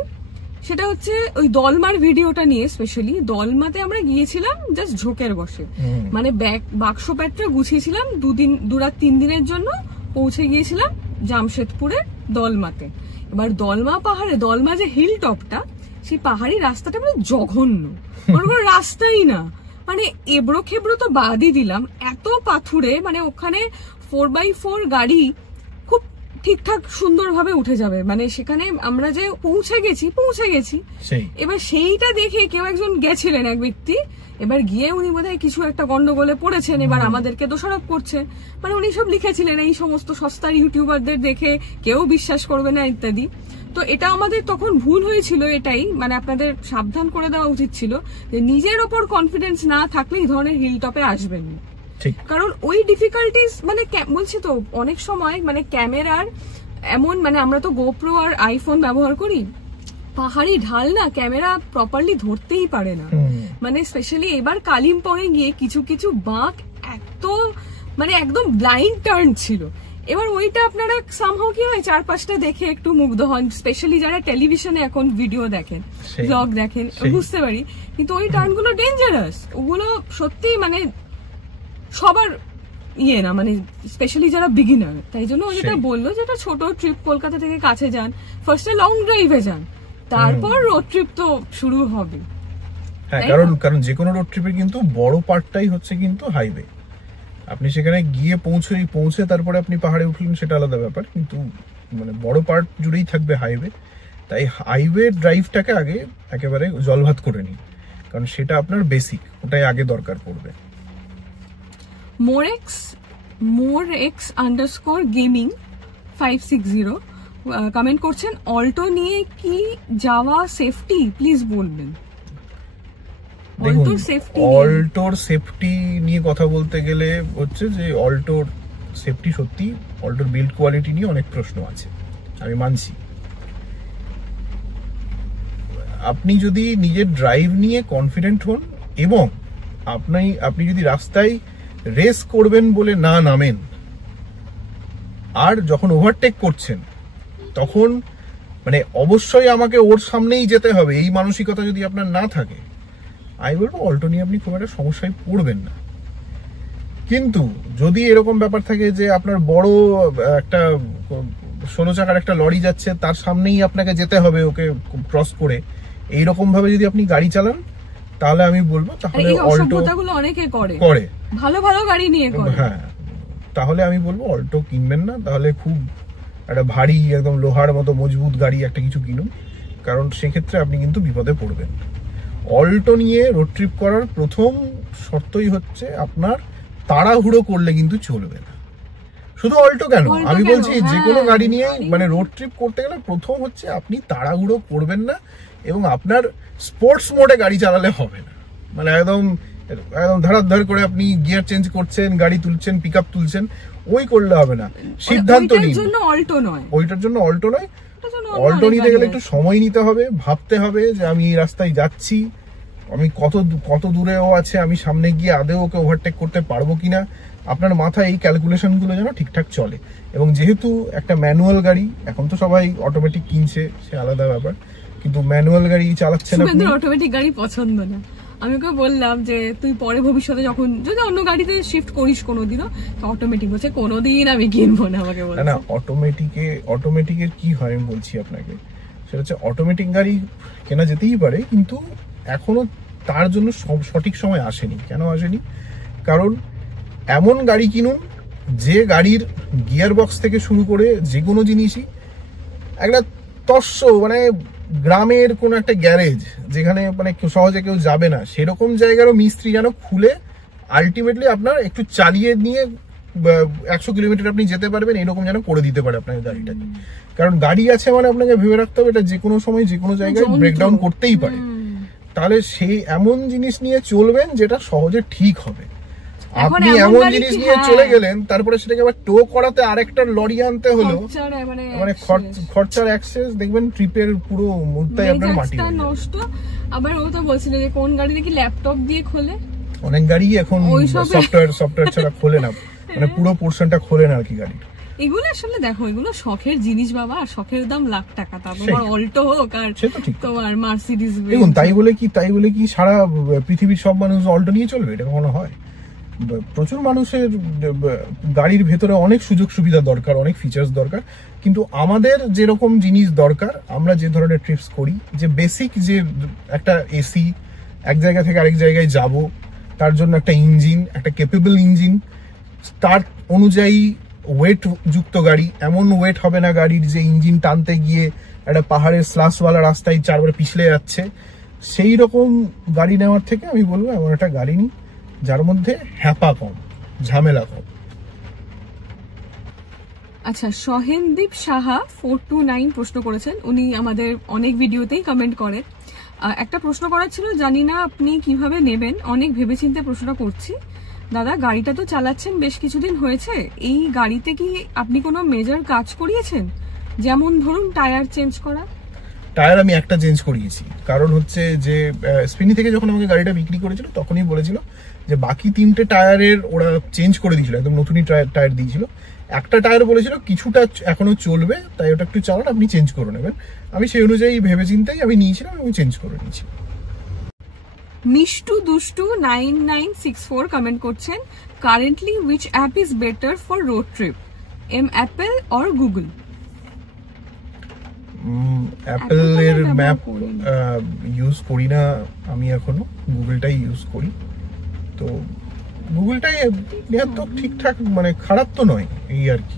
সেটা হচ্ছে ওই দলমার ভিডিওটা নিয়ে। স্পেশালি দলমাতে আমরা গিয়েছিলাম জাস্ট ঝোঁকের বসে, মানে বাক্স প্যাটটা গুছিয়েছিলাম 2-3 দিনের জন্য, পৌঁছে গিয়েছিলাম জামশেদপুরের দলমাতে। এবার দলমা পাহাড়ে, দলমা যে হিল টপটা, সেই পাহাড়ি রাস্তাটা মানে জঘন্য, কোনো রাস্তাই না, মানে এবড়ো খেবড়ো তো বাদই দিলাম, এত পাথুরে, মানে ওখানে 4x4 গাড়ি খুব ঠিকঠাক সুন্দরভাবে উঠে যাবে, মানে সেখানে আমরা যে পৌঁছে গেছি। এবার সেইটা দেখে কেউ একজন গেছিলেন, এক ব্যক্তি, এবার গিয়ে উনি বোধহয় কিছু একটা গন্ডগোলে পড়েছেন, এবার আমাদেরকে দোষারোপ করছে, মানে উনি সব লিখেছিলেন এই সমস্ত সস্তার ইউটিউবারদের দেখে কেউ বিশ্বাস করবে না ইত্যাদি। তো এটা আমাদের তখন ভুল হয়েছিল, এটাই মানে আপনাদের সাবধান করে দেওয়া উচিত ছিল যে নিজের ওপর কনফিডেন্স না থাকলে এই ধরনের হিল টপে আসবেন, কারণ ওই ডিফিকাল্টিস মানে বলছি তো অনেক সময় মানে ক্যামেরার এমন, মানে আমরা তো গোপ্রো আর আইফোন ব্যবহার করি, পাহাড়ি ঢাল না ক্যামেরা প্রপারলি ধরতেই পারে না, মানে স্পেশালি এবার কালিম্পং এ গিয়ে কিছু বাঁক এত মানে একদম ব্লাইন্ড টার্ন ছিল, এবার ওইটা আপনারা সামহাও কি হয় 4-5টা দেখে একটু মুগ্ধ হন, স্পেশালি যারা টেলিভিশনে এখন ভিডিও দেখেন, ব্লগ দেখেন, বুঝতে পারি। কিন্তু ওই টার্নগুলো ডেঞ্জারাস, ওগুলো সত্যি মানে সবার না, মানে স্পেশালি যারা বিগিনার। তাই জন্য যেটা বললো যেটা ছোট ট্রিপ কলকাতা থেকে কাছে যান, ফার্স্টে লং ড্রাইভে যান, তারপর রোড ট্রিপ তো শুরু হবে। হ্যাঁ, কারণ যে কোনো রোড ট্রিপের কিন্তু বড় পার্টটাই হচ্ছে কিন্তু হাইওয়ে। আপনি সেখানে গিয়ে পৌঁছে তারপরে আপনি পাহাড়ে উঠলেন, সেটা আলাদা ব্যাপার, কিন্তু মানে বড় পার্ট জুড়েই থাকবে হাইওয়ে। তাই হাইওয়ে ড্রাইভটাকে আগে একেবারে জলভাত করে নিন, কারণ সেটা আপনার বেসিক, ওটাই আগে দরকার পড়বে। morex_gaming 560 কমেন্ট করছেন, অল্টো নিয়ে কি যাওয়া সেফটি প্লিজ বলবেন। অল্টোর সেফটি নিয়ে কথা বলতে গেলে হচ্ছে যে অল্টোর সেফটি সত্যি, অল্টোর বিল্ড কোয়ালিটি নিয়ে অনেক প্রশ্ন আছে, আমি মানছি। আপনি যদি নিজের ড্রাইভ নিয়ে কনফিডেন্ট হন এবং আপনি যদি রাস্তায় রেস করবেন বলে না নামেন, আর যখন ওভারটেক করছেন তখন মানে অবশ্যই আমাকে ওর সামনেই যেতে হবে, এই মানসিকতা যদি আপনার না থাকে, আমি বলবো অল্টো নিয়ে আপনি খুব একটা সমস্যায় পড়বেন না। কিন্তু যদি এরকম ব্যাপার থাকে যে আপনার বড় একটা 16 চাকার একটা লরি যাচ্ছে, তার সামনেই আপনাকে যেতে হবে ওকে ক্রস করে, এইরকম ভাবে যদি আপনি গাড়ি চালান, তাহলে আমি বলবো তাহলে অল্টো অনেকে করে ভালো গাড়ি নিয়ে করে, হ্যাঁ, তাহলে আমি বলবো অল্টো কিনবেন না। তাহলে খুব একটা ভারী একদম লোহার মতো মজবুত গাড়ি একটা কিছু কিনুন, কারণ সেক্ষেত্রে আপনি কিন্তু বিপদে পড়বেন। অল্টো নিয়ে রোড ট্রিপ করার প্রথম শর্তই হচ্ছে আপনার তাড়াহুড়ো করলে কিন্তু চলবে না। শুধু অল্টো কেন, আমি বলছি যে কোনো গাড়ি নিয়ে মানে রোড ট্রিপ করতে গেলে প্রথম হচ্ছে আপনি তাড়াহুড়ো করবেন না, এবং আপনার স্পোর্টস মোডে গাড়ি চালালে হবে না। মানে একদম ধড়াধড় করে আপনি গিয়ার চেঞ্জ করছেন, গাড়ি তুলছেন, পিক আপ তুলছেন, ওই করলে হবে না। সিদ্ধান্ত নিন, ওইটার জন্য অল্টো নয়। অল্টো নিতে গেলে একটু সময় নিতে হবে, ভাবতে হবে যে আমি এই রাস্তায় যাচ্ছি, আমি কত দূরেও আছে, আমি সামনে গিয়ে আদৌ ওকে ওভারটেক করতে পারবো কিনা। আপনার মাথায় এই ক্যালকুলেশন গুলো যেন ঠিকঠাক চলে। এবং যেহেতু একটা ম্যানুয়াল গাড়ি, এখন তো সবাই অটোমেটিক কিনছে, সে আলাদা ব্যাপার, কিন্তু ম্যানুয়াল গাড়ি চালাচ্ছেন আপনি। অটোমেটিক গাড়ি পছন্দ না, আমি ওকে বললাম যে তুই পরে ভবিষ্যতে যখন যদি অন্য গাড়িতে শিফট করিস কোনোদিনও, তো অটোমেটিক বলছে কোনোদিন আমি কিনবো না। আমাকে বলছে না, অটোমেটিকের কি হয় আমি বলছি আপনাকে, সেটা হচ্ছে অটোমেটিক গাড়ি কেনা যেতেই পারে, কিন্তু এখনো তার জন্য সঠিক সময় আসেনি। কেন আসেনি? কারণ এমন গাড়ি কিনুন যে গাড়ির গিয়ার বক্স থেকে শুরু করে যে কোনো জিনিসই একটা মানে গ্রামের কোন একটা গ্যারেজ যেখানে মানে সহজে কেউ যাবে না, সেরকম জায়গারও মিস্ত্রি যেন খুলে আলটিমেটলি আপনার একটু চালিয়ে নিয়ে 100 কিলোমিটার আপনি যেতে পারবেন, এরকম যেন করে দিতে পারে আপনার গাড়িটাকে। কারণ গাড়ি আছে মানে আপনাকে ভেবে রাখতে হবে এটা যে কোনো সময় যে কোনো জায়গায় ব্রেকডাউন করতেই পারে। তাহলে সেই এমন জিনিস নিয়ে চলবেন যেটা সহজে ঠিক হবে। আপনি এমন জিনিস নিয়ে চলে গেলেন, তারপরে সেটাকে আবার টো করাতে আরেকটা লরি আনতে হলো, মানে খরচার অ্যাক্সেস দেখবেন ট্রিপের পুরো মুহূর্তে আপনার মাটি নষ্ট। আবার ও তো বলছিল যে কোন গাড়ি দেখি ল্যাপটপ দিয়ে খোলে, অনেক গাড়ি এখন সফটওয়্যার ছাড়া খোলে না, মানে পুরো পোর্শনটা খোলে না আর কি গাড়ি। এগুলো আসলে দেখো, এগুলো শখের জিনিস বাবা, আর শখের দাম লাখ টাকা। তারপর অল্টো হোক আর তোমার মার্সিডিজ, দেখুন তাই বলে কি সারা পৃথিবীর সব মানুষ অল্টো নিয়ে চলবে? এটা কখনো হয়? প্রচুর মানুষের গাড়ির ভেতরে অনেক সুযোগ সুবিধা দরকার, অনেক ফিচার্স দরকার, কিন্তু আমাদের যেরকম জিনিস দরকার, আমরা যে ধরনের ট্রিপস করি, যে বেসিক যে একটা এসি, এক জায়গা থেকে আরেক জায়গায় যাব, তার জন্য একটা ইঞ্জিন, একটা ক্যাপেবল ইঞ্জিন, তার অনুযায়ী ওয়েট যুক্ত গাড়ি, এমন ওয়েট হবে না গাড়ির যে ইঞ্জিন টানতে গিয়ে একটা পাহাড়ের স্লাসওয়ালা রাস্তায় চারবার পিছলে যাচ্ছে। সেই রকম গাড়ি নেওয়ার থেকে আমি বলবো এমন একটা গাড়ি নিই যার মধ্যে হ্যাপা কম, ঝামেলা কম। আচ্ছা, সহেনদীপ সাহা 429 প্রশ্ন করেছেন, উনি আমাদের অনেক ভিডিওতেই কমেন্ট করে। একটা প্রশ্ন করার ছিল, জানি না আপনি কিভাবে নেবেন, অনেক ভেবেচিন্তে প্রশ্নটা করছি। দাদা, গাড়িটা তো চালাচ্ছেন বেশ কিছুদিন হয়েছে, এই গাড়িতে কি আপনি কোনো মেজর কাজ করিয়েছেন? যেমন ধরুন টায়ার চেঞ্জ করা। টায়ার আমি একটা চেঞ্জ করিয়েছি, কারণ হচ্ছে যে স্পিনি থেকে যখন আমাকে গাড়িটা বিক্রি করেছিল তখনই বলেছিল যে বাকি 3টে টায়ারের ওরা চেঞ্জ করে দিয়েছিল, একদম নতুনই টায়ার দিয়েছিল। একটা টায়ার বলেছিল কিছুটা এখনো চলবে, তাই ওটা একটু চালান, আপনি চেঞ্জ করে নেবেন। আমি সেই অনুযায়ী ভেবে চিন্তেই আমি নিয়েছিলাম এবং চেঞ্জ করে নিয়েছি। মিষ্টু দুষ্টু 9964 কমেন্ট করছেন, currently which app is better for road trip, Apple or Google? অ্যাপেলের ম্যাপ ইউজ করি না আমি এখনো, গুগলটাই ইউজ করি। তো গুগলটাই তো ঠিকঠাক, মানে খারাপ তো নয়, এই আর কি।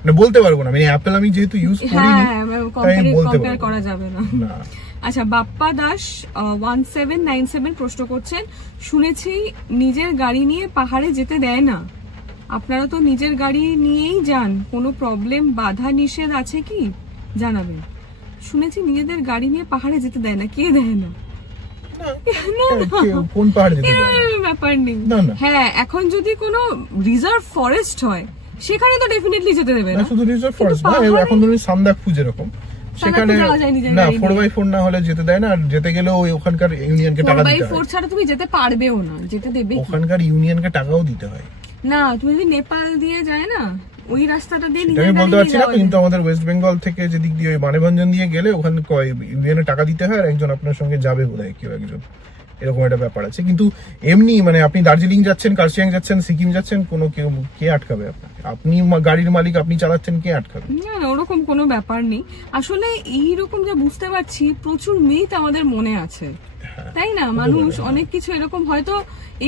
মানে বলতে পারবো না, মানে অ্যাপেল আমি যেহেতু ইউজ করি তাই বলতে করা যাবে না। আচ্ছা, বাপ্পা দাস 1797 প্রশ্ন করছেন, শুনেছি নিজের গাড়ি নিয়ে পাহাড়ে যেতে দেয় না, আপনারা তো নিজের গাড়ি নিয়েই যান, কোনো প্রবলেম বাধা নিষেধ আছে কি জানাবেন। শুনেছি নিজেদের গাড়ি নিয়ে পাহাড়ে যেতে দেয় না, কে দেয় না? কোন পাহাড়ে যেতে দেয় না ব্যাপার নেই। হ্যাঁ, এখন যদি কোনো রিজার্ভ ফরেস্ট হয় সেখানে তো ডেফিনেটলি যেতে দেবে না। শুধু রিজার্ভ ফরেস্ট না, এখন ধরুন সান্দাকফু যেরকম, সেখানে না 4x4 না হলে যেতে দেয় না। আর যেতে গেলেও ওখানকার ইউনিয়নকে টাকা দিতে হয়। 4x4 ছাড়া তুমি যেতে পারবেও না, যেতে দেবে ওখানকার ইউনিয়নকে টাকাও দিতে হয়। না, তুমি যদি নেপাল দিয়ে যায় না ওই রাস্তাটা দিয়ে নিয়ে আমি বলতে পারছি না, কিন্তু আমাদের ওয়েস্ট বেঙ্গল থেকে যেদিক দিয়ে মানেভঞ্জন দিয়ে গেলে ওখানে ইউনিয়নে টাকা দিতে হয়, আর একজন আপনার সঙ্গে যাবে বোধহয়, কেউ একজন, এরকম একটা ব্যাপার আছে। কিন্তু এমনি মানে আপনি দার্জিলিং যাচ্ছেন, কার্শিয়াং যাচ্ছেন, সিকিম যাচ্ছেন, কোনো কে আটকাবে আপনাকে? আপনি গাড়ির মালিক, আপনি চালাচ্ছেন, কে আটকাবে? না, ওরকম কোনো ব্যাপার নেই। আসলে এইরকম যা বুঝতে পারছি, প্রচুর মিথ আমাদের মনে আছে, তাই না? মানুষ অনেক কিছু এরকম হয়তো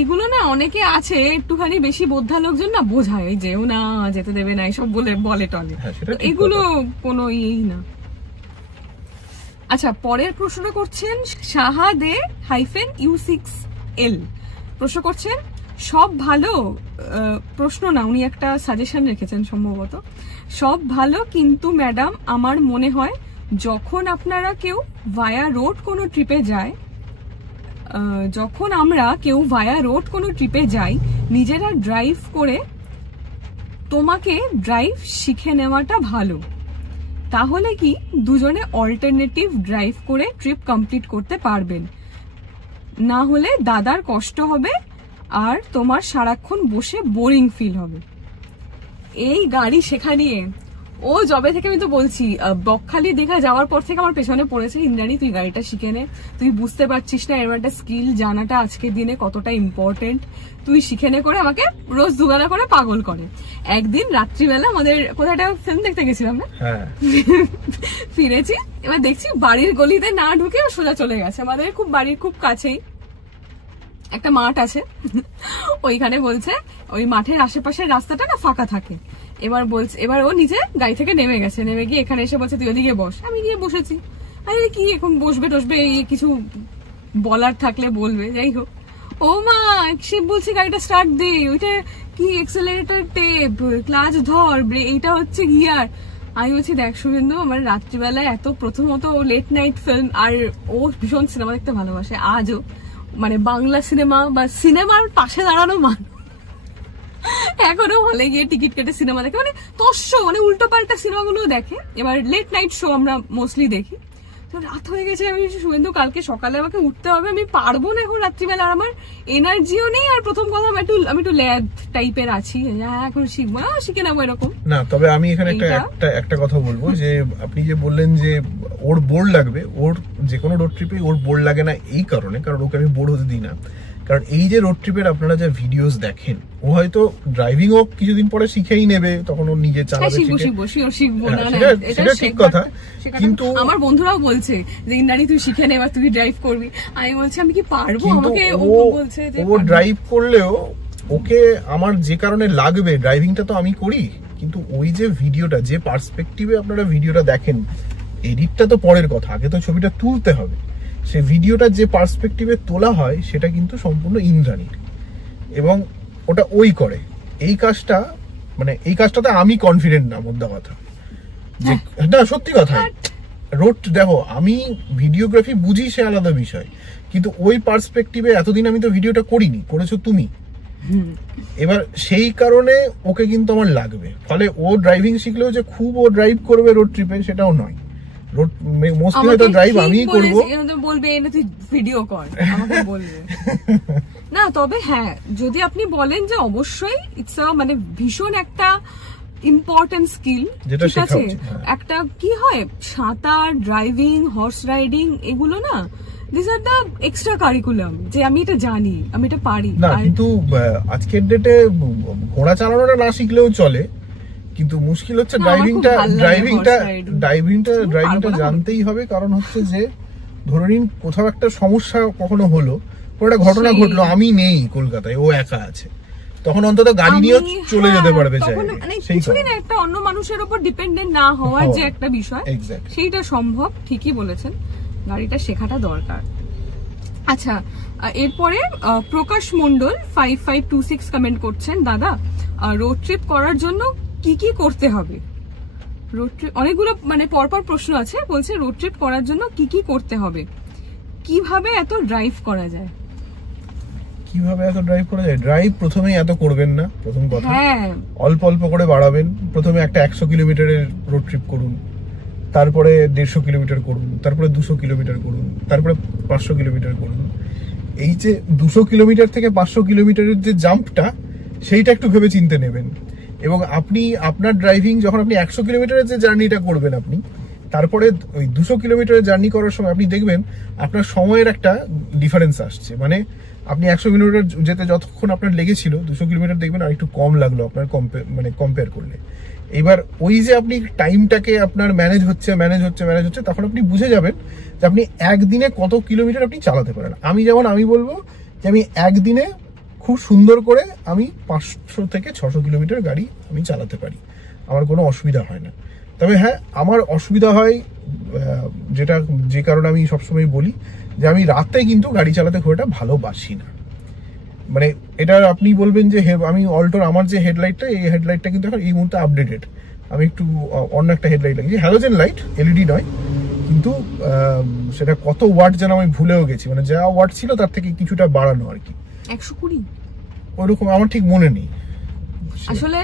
এগুলো না অনেকে আছে একটুখানি বেশি বোদ্ধা লোকজন না বোঝায়, যেও না, যেতে দেবে না, এসব বলে টলে, এগুলো কোনো ইয়েই না। আচ্ছা, পরের প্রশ্ন করছেন শাহাদে -U6L প্রশ্ন করছেন, সব ভালো, প্রশ্ন না উনি একটা সাজেশন রেখেছেন সম্ভবত, সব ভালো কিন্তু ম্যাডাম আমার মনে হয় যখন আপনারা কেউ ভায়া রোড কোনো ট্রিপে যায়, যখন আমরা কেউ ভায়া রোড কোনো ট্রিপে যাই, নিজেরা ড্রাইভ করে তোমাকে ড্রাইভ শিখে নেওয়াটা ভালো, তাহলে কি দুজনে অল্টারনেটিভ ড্রাইভ করে ট্রিপ কমপ্লিট করতে পারবেন, না হলে দাদার কষ্ট হবে আর তোমার সারাক্ষণ বসে বোরিং ফিল হবে। এই গাড়ি শেখা নিয়ে ও জবে থেকে, আমি তো বলছি, বকখালি দীঘা যাওয়ার পর থেকে আমার পেছনে পড়েছে, ইন্দ্রাণী তুই গাড়িটা শিখে নে, তুই বুঝতে পারছিস না এর একটা স্কিল জানাটা আজকের দিনে কতটা ইম্পর্টেন্ট, তুই শিখে নে করে আমাকে রোজ দুবেলা করে পাগল করে। একদিন রাত্রিবেলা আমাদের কোথায় একটা ফিল্ম দেখতে গেছিলাম না, ফিরেছি, এবার দেখছি বাড়ির গলিতে না ঢুকে সোজা চলে গেছে, আমাদের বাড়ির খুব কাছেই একটা মাঠ আছে, ওইখানে বলছে ওই মাঠের আশেপাশের রাস্তাটা না ফাঁকা থাকে, এবার ও নিজে গাড়ি থেকে নেমে গেছে, নেমে গিয়ে এখানে এসে বলছে তুই ওদিকে বস, আমি গিয়ে বসেছি। আরে কি এখন বসবে টসবে, কিছু বলার থাকলে বলবে, যাই হোক। ও মা, সে বলছে গাড়িটা স্টার্ট দে, ওইটা কি এক্সেলারেটর টেপ, ক্লাচ ধর, এইটা হচ্ছে গিয়ার। আমি বলছি দেখ শুভেন্দু, আমার রাত্রিবেলায় এত, প্রথমত লেট নাইট ফিল্ম, আর ও ভীষণ সিনেমা দেখতে ভালোবাসে, আজও মানে বাংলা সিনেমা বা সিনেমার পাশে দাঁড়ানো মানুষ, এখনো হলে গিয়ে টিকিট কেটে সিনেমা দেখে, মানে তস্য, মানে উল্টো পাল্টা সিনেমাগুলো দেখে। এবার লেট নাইট শো আমরা মোস্টলি দেখি। তো রাত হয়ে গেছে, আমি শুভেন্দু কালকে সকালে আমাকে উঠতে হবে, আমি পারবো না এখন রাত্রিবেলা, আর আমার এনার্জিও নেই, আর প্রথম কথা আমি একটু ল্যাদ টাইপের আছি, এখন শিখবো, শিখে নেবো এরকম না। তবে আমি এখানে একটা কথা বলবো, যে আপনি যে বললেন যে ওর বোর লাগবে, ওর যে কোনো রোড ট্রিপে ওর বোর লাগে না এই কারণে, কারণ ওকে আমি বোর হতে দিই না। কারণ এই যে রোড ট্রিপের আপনারা যে ভিডিওস দেখেন, ও হয়তো ড্রাইভিং ও কিছুদিন পরে শিখেই নেবে, তখন ও নিজে চালাবে, সেটা ঠিক কথা। কিন্তু আমার বন্ধুরাও বলছে যে ইন্দ্রাণী তুই শিখে নে, এবার তুই ড্রাইভ করবি। আমি বলছি আমি কি পারবো? আমাকে ও বলছে যে ও ড্রাইভ করলেও ওকে আমার যে কারণে লাগবে, ড্রাইভিংটা তো আমি করি, কিন্তু ওই যে ভিডিওটা, যে পার্সপেক্টিভে আপনারা ভিডিওটা দেখেন, এডিটটা তো পরের কথা, আগে তো ছবিটা তুলতে হবে। সে ভিডিওটা যে পার্সপেক্টিভে তোলা হয় সেটা কিন্তু সম্পূর্ণ ইন্দ্রাণীর, এবং ওটা ওই করে। এই কাজটা, মানে এই কাজটাতে আমি কনফিডেন্ট না, মোদ্দা কথা যে, না সত্যি কথা, রোড দেখো, আমি ভিডিওগ্রাফি বুঝি, সে আলাদা বিষয়, কিন্তু ওই পার্সপেক্টিভে এতদিন আমি তো ভিডিওটা করিনি, করেছো তুমি। এবার সেই কারণে ওকে কিন্তু আমার লাগবে, ফলে ও ড্রাইভিং শিখলেও যে খুব ও ড্রাইভ করবে রোড ট্রিপে, সেটাও নয়। রোড মোস্টলি হয়তো ড্রাইভ আমিই করবো, বলবে না তুই ভিডিও কর, আমাকে বলবে না তবে হ্যাঁ, যদি আপনি বলেন যে অবশ্যই ইটস মানে ভীষণ একটা ইম্পর্টেন্ট স্কিল, ঠিক আছে। একটা কি হয়, সাঁতার, ড্রাইভিং, হর্স রাইডিং, এগুলো না this are the extra curriculum, যে আমি এটা জানি, আমি এটা পারি না। কিন্তু আজকের ডেটে ঘোড়া চালানোটা না শিখলেও চলে, কিন্তু মুশকিল হচ্ছে ড্রাইভিংটা জানতেই হবে। কারণ হচ্ছে যে ধরে নিন কোথাও একটা সমস্যা কখনো হলো, কোনো একটা ঘটনা ঘটলো, আমি নেই কলকাতায়, ও একা আছে, তখন অন্তত গাড়ি নিয়ে চলে যেতে পারবে। একটা অন্য মানুষের উপর ডিপেন্ডেন্ট না হওয়ার যে একটা বিষয়, সেইটা সম্ভব, ঠিকই বলেছেন, গাড়িটা শেখাটা দরকার। আচ্ছা, এরপরে প্রকাশ মন্ডল 5526 কমেন্ট করছেন, দাদা রোড ট্রিপ করার জন্য কি কি করতে হবে? রোড ট্রিপ অনেকগুলো মানে পরপর প্রশ্ন আছে, বলছে রোড ট্রিপ করার জন্য কি কি করতে হবে, কিভাবে এত ড্রাইভ করা যায়? ড্রাইভ প্রথমেই এত করবেন না, প্রথম কথা। অল্প অল্প করে বাড়াবেন। প্রথমে একটা 100 কিলোমিটারের রোড ট্রিপ করুন, তারপরে 150 কিলোমিটার করুন, তারপরে 200 কিলোমিটার করুন, তারপরে 500 কিলোমিটার করুন। এই যে 200 কিলোমিটার থেকে 500 কিলোমিটারের যে জাম্পটা, সেইটা একটু ভেবে চিন্তে নেবেন। এবং আপনি আপনার ড্রাইভিং যখন আপনি 100 কিলোমিটারের যে জার্নিটা করবেন, আপনি তারপরে ওই 200 কিলোমিটারের জার্নি করার সময় আপনি দেখবেন আপনার সময়ের একটা ডিফারেন্স আসছে। মানে আপনি 100 কিলোমিটার যেতে যতক্ষণ আপনার লেগেছিল, 200 কিলোমিটার দেখবেন আর একটু কম লাগলো আপনার কম্পেয়ার করলে। এবার ওই যে আপনি টাইমটাকে আপনার ম্যানেজ হচ্ছে, তখন আপনি বুঝে যাবেন যে আপনি একদিনে কত কিলোমিটার আপনি চালাতে পারেন। আমি বলবো যে আমি একদিনে খুব সুন্দর করে আমি 500 থেকে 600 কিলোমিটার গাড়ি আমি চালাতে পারি, আমার কোনো অসুবিধা হয় না। তবে হ্যাঁ, আমার অসুবিধা হয় যে কারণে আমি সবসময় বলি যে আমি রাতে কিন্তু গাড়ি চালাতে খুব একটা ভালোবাসি না। মানে এটা আপনি বলবেন যে আমি অল্টোর আমার যে হেডলাইটটা, এই হেডলাইটটা কিন্তু এখন এই মুহূর্তে আপডেটেড। আমি একটু অন্য একটা হেডলাইট লাগিয়েছি, হ্যালোজেন লাইট, এলইডি নয়, কিন্তু সেটা কত ওয়াট যেন আমি ভুলেও গেছি। মানে যা ওয়াট ছিল তার থেকে কিছুটা বাড়ানো আর কি, 120 ওরকম, আমার ঠিক মনে নেই। আসলে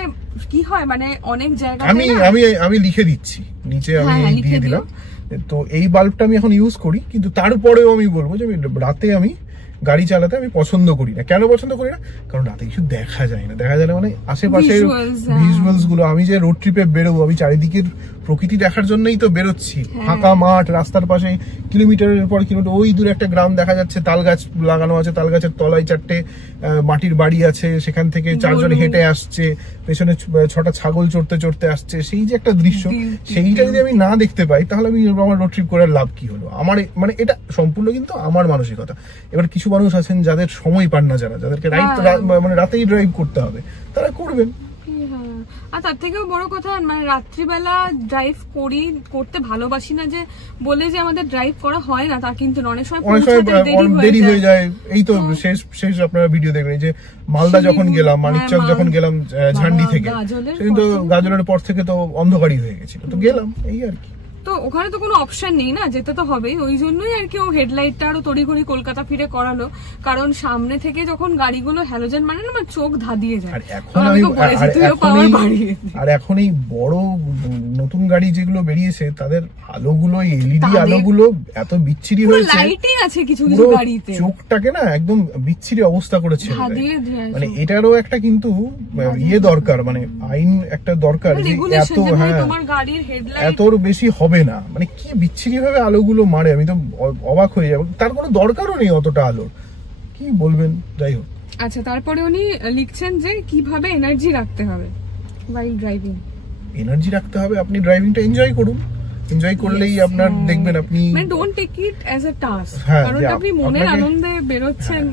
কি হয় মানে অনেক জায়গায় আমি লিখে দিচ্ছি নিচে, আমি দিয়ে দিলাম। তো এই বাল্বটা আমি এখন ইউজ করি, কিন্তু তারপরেও আমি বলবো যে রাতে আমি গাড়ি চালাতে আমি পছন্দ করি না। কেন পছন্দ করি না? কারণ রাতে কিছু দেখা যায় না। দেখা যায় মানে আশেপাশের ভিজুয়ালস গুলো, আমি যে রোড ট্রিপে বেরোবো, আমি চারিদিকের প্রকৃতি দেখার জন্যই তো বেরোচ্ছি। ফাঁকা মাঠ, রাস্তার পাশে কিলোমিটারের পর কিলোমিটার, ওই দূরে একটা গ্রাম দেখা যাচ্ছে, তাল গাছ লাগানো আছে, তাল গাছের তলায় 4টে মাটির বাড়ি আছে, সেখান থেকে 4 জন হেঁটে আসছে, পেছনে 6টা ছাগল চড়তে আসছে, সেই যে একটা দৃশ্য, সেইটা যদি আমি না দেখতে পাই, তাহলে আমি আমার রোড ট্রিপ করার লাভ কি হলো? আমার মানে এটা সম্পূর্ণ কিন্তু আমার মানসিকতা। এবার কিছু মানুষ আছেন যাদের সময় পান না, যাদেরকে মানে রাতেই ড্রাইভ করতে হবে, তারা করবেন। আর তার থেকেও বড় কথা, মানে রাত্রিবেলা ড্রাইভ করতে ভালোবাসি না যে বলে যে আমাদের ড্রাইভ করা হয় না, তা কিন্তু অনেক সময় দেরি হয়ে যায়। এই তো শেষ আপনারা ভিডিও দেখবেন যে মালদা যখন গেলাম, মানিকচক যখন গেলাম ঝান্ডি থেকে, কিন্তু গাজলের পর থেকে তো অন্ধকারই হয়ে গেছিল, তো গেলাম, এই আর কি। তো ওখানে তো কোনো অপশন নেই না, যেতে তো হবেই। ওই জন্যই আর কি ও হেডলাইটটা আরো তড়িঘড়ি কলকাতা ফিরে করালো, কারণ সামনে থেকে যখন গাড়িগুলো হ্যালোজেন মানে না, চোখ ধাঁধিয়ে যায়। আর এখন এই বড় নতুন গাড়ি যেগুলো বেরিয়েছে, তাদের আলোগুলো, এলইডি আলোগুলো এত বিচ্ছিরি হয়েছে, লাইটিং আছে কিছু কিছু গাড়িতে, চোখটাকে না একদম বিচ্ছিরি অবস্থা করেছে। মানে এটারও একটা কিন্তু দরকার, মানে আইন একটা দরকার, এত বেশি হবে না। মানে কি বিচ্ছিরি ভাবে আলোগুলো মারে, আমি তো অবাক হয়ে যাবো। তার কোনো দরকারও নেই অতটা আলোর, কি বলবেন? যাই হোক। আচ্ছা, তারপরে উনি লিখছেন যে কিভাবে এনার্জি রাখতে হবে while ড্রাইভিং। এনার্জি রাখতে হবে, আপনি ড্রাইভিংটা এনজয় করুন। এনজয় করলেই আপনার দেখবেন আপনি, মানে don't take it as a task, কারণ আপনি মনের আনন্দে বেরোচ্ছেন।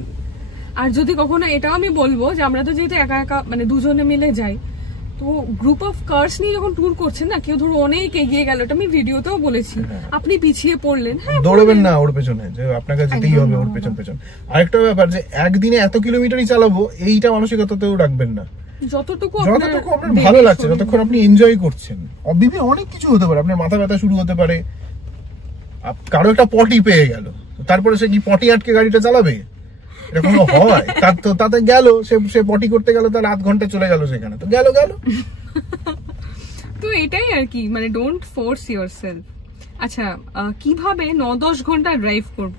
আর যদি কখনো, এটাও আমি বলবো যে আমরা তো যেহেতু একা একা মানে দুজনে মিলে যাই, তো গ্রুপ অফ কার্স নিয়ে যখন ট্যুর করছেন না, কেউ ধরো অনেক এগিয়ে গেল, এটা আমি ভিডিওতেও বলেছি, আপনি পিছিয়ে পড়লেন, হ্যাঁ দৌড়বেন না ওর পেছনে, যে আপনাকে যেতেই হবে ওর পেছন। আরেকটা ব্যাপার, যে একদিনে এত কিলোমিটারই চালাবো, এইটা মানসিকতাতেও রাখবেন না। যতটুকু আপনার ভালো লাগছে, যতক্ষণ আপনি এনজয় করছেন। অনেক কিছু হতে পারে, আপনার মাথা ব্যথা শুরু হতে পারে, কারো একটা পটি পেয়ে গেল, তারপরে সে কি পটি আটকে গাড়িটা চালাবে? এরকম হয়? তাতে গেল, সে পটি করতে গেল, তার আধ ঘন্টা চলে গেল সেখানে, তো গেল। তো এটাই আর কি, মানে ডোন্ট ফোর্স ইয়োরসেলফ। আচ্ছা, কিভাবে 9-10 ঘন্টা ড্রাইভ করব?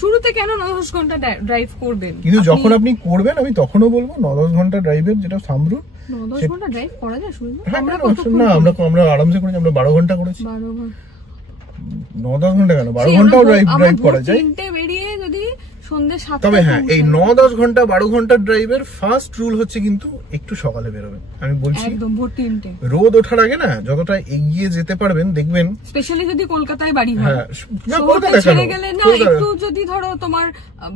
শুরুতে কেন 9-10 ঘন্টা ড্রাইভ করবেন? কিন্তু যখন আপনি করবেন আমি তখনও বলবো 9-10 ঘন্টা ড্রাইভের যেটা থাম্ব রুল। 9-10 ঘন্টা ড্রাইভ করা যায় শুনুন? আমরা আরামসে করেছি, আমরা 12 ঘন্টা করেছি। 12 ঘন্টা 9-10 ঘন্টা কেন, 12 ঘন্টাও ড্রাইভ করা যায়। 3টে বেরিয়ে যদি সন্ধ্যে 7টা, তবে হ্যাঁ এই 9-10 ঘন্টা 12 ঘন্টার ড্রাইভের ফার্স্ট রুল হচ্ছে কিন্তু একটু সকালে বেরোবেন। আমি বলছি একদম ভোর 3টে রোদ ওঠার আগে না যতটা এগিয়ে যেতে পারবেন দেখবেন, স্পেশালি যদি কলকাতায় বাড়ি হয়। হ্যাঁ না কলকাতা ছেড়ে গেলে না একটু যদি ধরো তোমার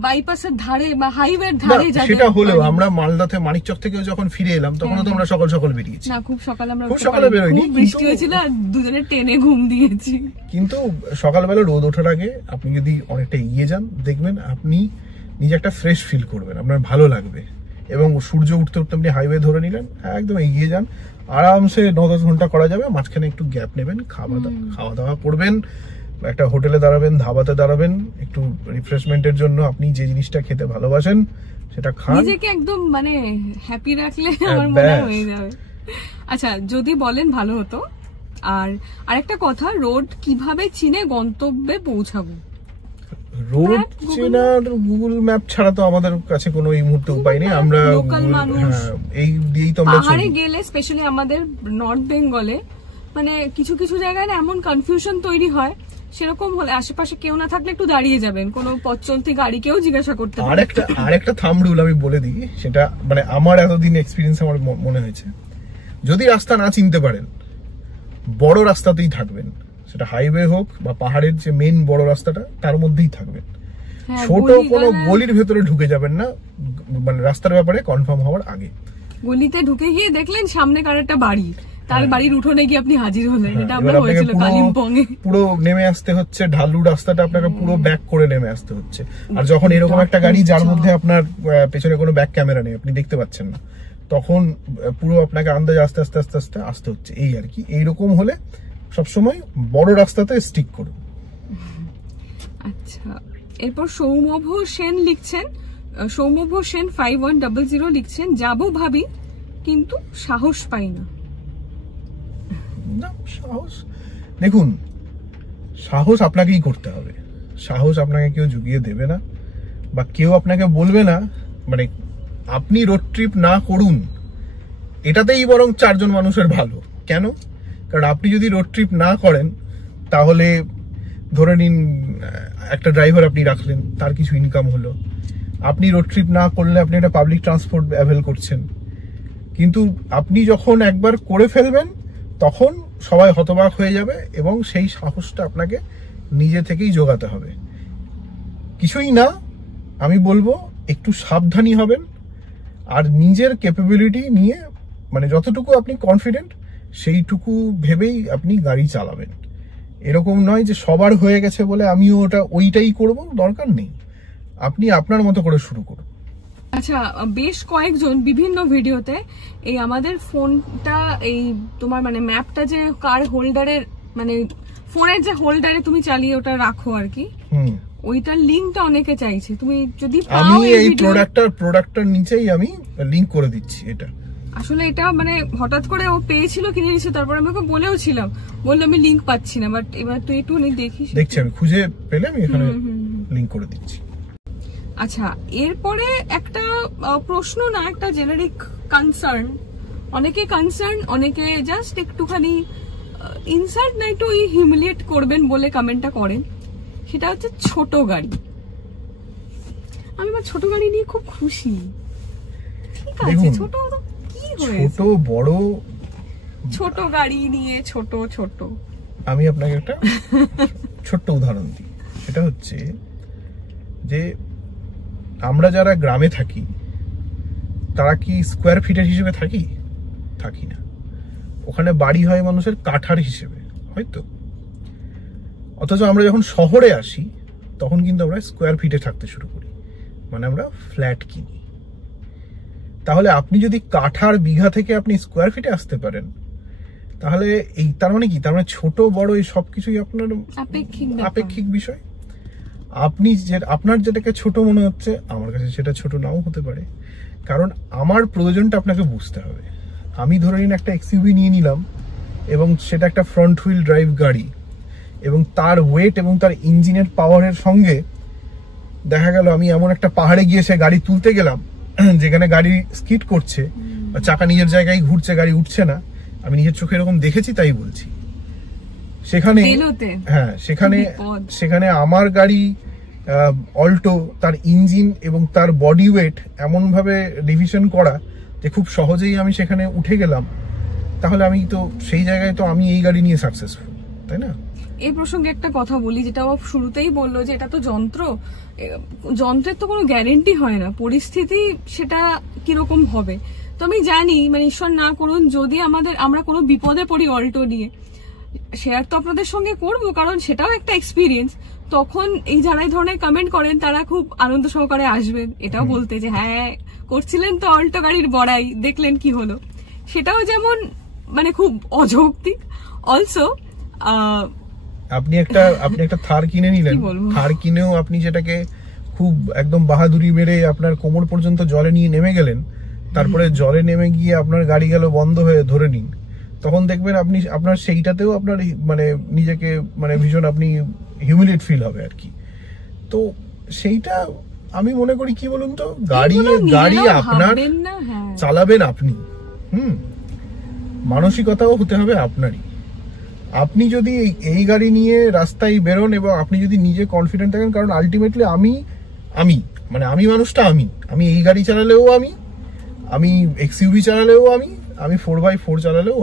বাইপাসের ধারে বা হাইওয়ের ধারে যাবে, সেটা হলেও আমরা মালদাতে মানিকচক থেকে যখন ফিরে এলাম তখন তো আমরা সকাল সকাল বেরিয়েছি। না খুব সকালে আমরা খুব সকালে বেরোইনি, খুব বৃষ্টি হয়েছিল আর দুজনে টেনে ঘুম দিয়েছি। কিন্তু সকালবেলা রোদ ওঠার আগে আপনি যদি অনেকটা এগিয়ে যান দেখবেন আপনি নিজে একটা ফ্রেশ ফিল করবেন, আপনার ভালো লাগবে। এবং সূর্য উঠতে উঠতে আপনি হাইওয়ে ধরে নিলেন, একদম এগিয়ে যান, আরামসে 9-10 ঘন্টা করা যাবে। মাঝখানে একটু গ্যাপ নেবেন, খাওয়া দাওয়া করবেন, একটা হোটেলে দাঁড়াবেন, ধাবাতে দাঁড়াবেন, একটু রিফ্রেশমেন্টের জন্য আপনি যে জিনিসটা খেতে ভালোবাসেন সেটা খান। নিজেকে একদম মানে হ্যাপি রাখলে আমার মনে হয়ে যাবে। আচ্ছা যদি বলেন ভালো হতো। আর আরেকটা কথা, রোড কিভাবে চিনে গন্তব্যে পৌঁছাবো? রোড চেনার গুগল ম্যাপ ছাড়া তো আমাদের কাছে কোনো এই মুহূর্তে উপায় নেই। আমরা এই দিয়েই তো আমরা পাহাড়ে গেলে, স্পেশালি আমাদের নর্থ বেঙ্গলে, মানে কিছু কিছু জায়গায় না এমন কনফিউশন তৈরি হয়, সেরকম হলে আশেপাশে কেউ না থাকলে একটু দাঁড়িয়ে যাবেন, কোনো পথচলতি গাড়িকেও জিজ্ঞাসা করতে পারেন। আরেকটা থাম্ব রুল আমি বলে দিই, সেটা মানে আমার এতদিন এক্সপিরিয়েন্স আমার মনে হয়েছে, যদি রাস্তা না চিনতে পারেন বড় রাস্তাতেই থাকবেন, সেটা হাইওয়ে হোক বা পাহাড়ের যে মেইন বড় রাস্তাটা তার মধ্যেই থাকবেন। ছোট কোনো গলির ভেতরে ঢুকে যাবেন না, মানে রাস্তার ব্যাপারে কনফার্ম হওয়ার আগে। গলিতে ঢুকে গিয়ে দেখলেন সামনে কার একটা বাড়ি, তার বাড়ির উঠোনে গিয়ে আপনি হাজির হলেন, এটা আমরা হয়েছিল কালিম্পং এ। পুরো নেমে আসতে হচ্ছে, ঢালু রাস্তাটা আপনাকে পুরো ব্যাক করে নেমে আসতে হচ্ছে। আর যখন এরকম একটা গাড়ি যার মধ্যে আপনার পেছনে কোনো ব্যাক ক্যামেরা নেই, আপনি দেখতে পাচ্ছেন না, তখন পুরো আপনাকে আন্দাজে আস্তে আস্তে আস্তে আস্তে আসতে হচ্ছে। এই আর কি, এইরকম হলে সবসময় বড় রাস্তাতে স্টিক করুন। আচ্ছা, এরপর সৌমভ সেন লিখছেন, সৌমভ সেন 5100 লিখছেন, যাবো ভাবি কিন্তু সাহস পাই না। সাহস, দেখুন সাহস আপনাকেই করতে হবে, সাহস আপনাকে কেউ জুগিয়ে দেবে না বা কেউ আপনাকে বলবে না। মানে আপনি রোড ট্রিপ না করুন, এটাতেই বরং 4 জন মানুষের ভালো। কেন? কারণ আপনি যদি রোড ট্রিপ না করেন তাহলে ধরে নিন একটা ড্রাইভার আপনি রাখলেন, তার কিছু ইনকাম হলো। আপনি রোড ট্রিপ না করলে আপনি একটা পাবলিক ট্রান্সপোর্ট অ্যাভেল করছেন, কিন্তু আপনি যখন একবার করে ফেলবেন তখন সবাই হতবাক হয়ে যাবে এবং সেই সাহসটা আপনাকে নিজে থেকেই জোগাতে হবে। কিছুই না, আমি বলবো একটু সাবধানী হবেন আর নিজের ক্যাপাবিলিটি নিয়ে, মানে যতটুকু আপনি কনফিডেন্ট সেইটুকু ভেবেই আপনি গাড়ি চালাবেন। এরকম নয় যে সবার হয়ে গেছে বলে আমিও ওইটাই করব, দরকার নেই। আপনি আপনার মতো করে শুরু করুন। আচ্ছা, বেশ কয়েকজন বিভিন্ন ভিডিওতে এই আমাদের ফোনটা, এই তোমার মানে ম্যাপটা যে কার হোল্ডারের, মানে ফোনের যে হোল্ডারে তুমি চালিয়ে ওটা রাখো আর কি, ওইটার লিঙ্কটা অনেকে চাইছে। তুমি যদি আমি এই প্রোডাক্টটার নিচেই আমি লিঙ্ক করে দিচ্ছি। এটা আসলে এটা মানে হঠাৎ করে ও পেয়েছিল, কিনে নিয়েছে, তারপর আমি ওকে বলেও ছিলাম, বললো আমি লিঙ্ক পাচ্ছি না, বাট এবার তুই একটু দেখিস। দেখছি, আমি খুঁজে পেলে আমি এখানে লিঙ্ক করে দিচ্ছি। আচ্ছা, এরপরে একটা প্রশ্ন না, একটা জেনারিক কনসার্ন, অনেকে কনসার্ন, অনেকে জাস্ট একটুখানি ইনসাল্ট না একটু হিউমিলিয়েট করবেন বলে কমেন্টটা করেন, সেটা হচ্ছে ছোট গাড়ি। আমি আমার ছোট গাড়ি নিয়ে খুব খুশি। ঠিক আছে, ছোট কি হয়েছে, ছোট বড়, ছোট গাড়ি নিয়ে ছোট ছোট। আমি আপনাকে একটা ছোট্ট উদাহরণ দিই। সেটা হচ্ছে যে আমরা যারা গ্রামে থাকি তারা কি স্কোয়ার ফিটের হিসেবে থাকি না। ওখানে বাড়ি হয় মানুষের কাঠার হিসেবে, হয়তো। অথচ আমরা যখন শহরে আসি তখন কিন্তু আমরা স্কোয়ার ফিটে থাকতে শুরু করি, মানে আমরা ফ্ল্যাট কিনি। তাহলে আপনি যদি কাঠার বিঘা থেকে আপনি স্কোয়ার ফিটে আসতে পারেন, তাহলে এই তার মানে কি, তার মানে ছোট বড় এই সবকিছুই আপনার আপেক্ষিক বিষয়। আপনি আপনার যেটাকে ছোট মনে হচ্ছে আমার কাছে সেটা ছোট নাও হতে পারে, কারণ আমার প্রয়োজনটা আপনাকে বুঝতে হবে। আমি ধরে নিন একটা এক্সইউভি নিয়ে নিলাম এবং সেটা একটা ফ্রন্ট হুইল ড্রাইভ গাড়ি, এবং তার ওয়েট এবং তার ইঞ্জিনের পাওয়ারের সঙ্গে দেখা গেল আমি এমন একটা পাহাড়ে গিয়ে সে গাড়ি তুলতে গেলাম যেখানে গাড়ি স্কিড করছে, চাকা নিজের জায়গায় ঘুরছে, গাড়ি উঠছে না, আমি নিজের চোখে এরকম দেখেছি তাই বলছি। সেখানে হ্যাঁ সেখানে আমার গাড়ি অল্টো, তার ইঞ্জিন এবং তার বডি ওয়েট এমন ভাবে ডিভিশন করা যে খুব সহজেই আমি সেখানে উঠে গেলাম, তাহলে আমি তো সেই জায়গায় তো আমি এই গাড়ি নিয়ে সাকসেসফুল, তাই না? এই প্রসঙ্গে একটা কথা বলি, যেটা ও শুরুতেই বললো যে এটা তো যন্ত্রের তো কোনো গ্যারেন্টি হয় না, পরিস্থিতি সেটা কিরকম হবে। তো আমি জানি, মানে ঈশ্বর না করুন যদি আমরা কোনো বিপদে পড়ি অল্টো নিয়ে, শেয়ার তো আপনাদের সঙ্গে করবো, কারণ সেটাও একটা এক্সপিরিয়েন্স। তখন এই যারা এই ধরনের কমেন্ট করেন তারা খুব আনন্দ সহকারে আসবেন এটাও বলতে যে হ্যাঁ করছিলেন তো অল্টো গাড়ির বড়াই, দেখলেন কি হলো। সেটাও যেমন মানে খুব অযৌক্তিক। অলসো আপনি একটা থার কিনে নিলেন, থার কিনেও আপনি সেটাকে খুব একদম বাহাদুরি মেরে আপনার কোমর পর্যন্ত জলে নিয়ে নেমে গেলেন, তারপরে জলে নেমে গিয়ে আপনার গাড়ি গেল বন্ধ হয়ে, ধরে নিন, তখন দেখবেন আপনার সেইটাতেও আপনার মানে নিজেকে মানে ভীষণ আপনি হিউমিলিয়েট ফিল হবে আর কি। তো সেইটা আমি মনে করি কি বলুন তো, গাড়ি আপনার, চালাবেন আপনি, মানসিকতাও হতে হবে আপনারই। আপনি যদি এই গাড়ি নিয়ে রাস্তায় বেরোন এবং আপনি যদি নিজে কনফিডেন্ট থাকেন, কারণ আলটিমেটলি আমি মানুষটা আমি এই গাড়ি চালালেও আমি এক্সইউভি চালালেও আমি 4x4 চালালেও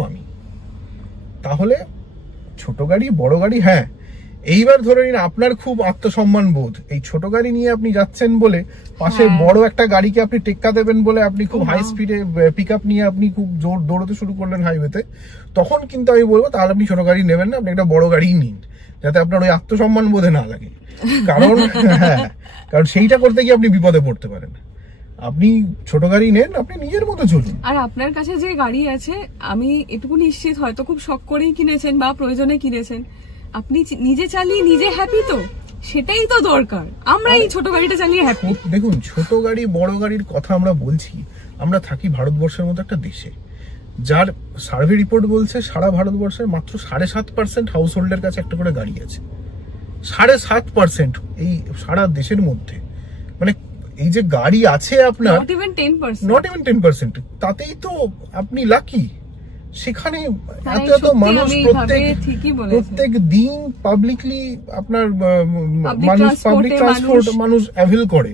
তাহলে ছোট গাড়ি বড় গাড়ি, হ্যাঁ এইবার ধরে নিন আপনার খুব আত্মসম্মান বোধ, এই ছোট গাড়ি নিয়ে আপনি যাচ্ছেন বলে পাশে বড় একটা গাড়িকে আপনি টেক্কা দেবেন বলে আপনি খুব হাই স্পিডে পিক আপ নিয়ে আপনি খুব জোর দৌড়তে শুরু করলেন হাইওয়েতে, তখন কিন্তু আমি বলবো তাহলে আপনি ছোট গাড়ি নেবেন না, আপনি একটা বড় গাড়ি নিন, যাতে আপনার ওই আত্মসম্মান বোধে না লাগে। কারণ কারণ সেইটা করতে গিয়ে আপনি বিপদে পড়তে পারেন। আপনি ছোট গাড়ি নেন, আপনি নিজের মতো চলুন। আর আপনার কাছে যে গাড়ি আছে, আমি এটুকু নিশ্চিত হয়তো খুব শখ করেই কিনেছেন বা প্রয়োজনে কিনেছেন, আপনি নিজে চালিয়ে নিজে হ্যাপি, তো সেটাই তো দরকার। আমরা এই ছোট গাড়িটা চালিয়ে হ্যাপি। দেখুন, ছোট গাড়ি বড় গাড়ির কথা আমরা বলছি, আমরা থাকি ভারতবর্ষের মতো একটা দেশে যার সার্ভে রিপোর্ট বলছে সারা ভারতবর্ষের মাত্র 7.5% হাউস হোল্ডের কাছে একটা করে গাড়ি আছে। 7.5% এই সারা দেশের মধ্যে, মানে এই যে গাড়ি আছে আপনার নট ইভেন 10%, তাতেই তো আপনি লাকি। সেখানে এত মানুষ প্রত্যেক দিন পাবলিকলি আপনার পাবলিক ট্রান্সপোর্ট মানুষ অ্যাভেল করে,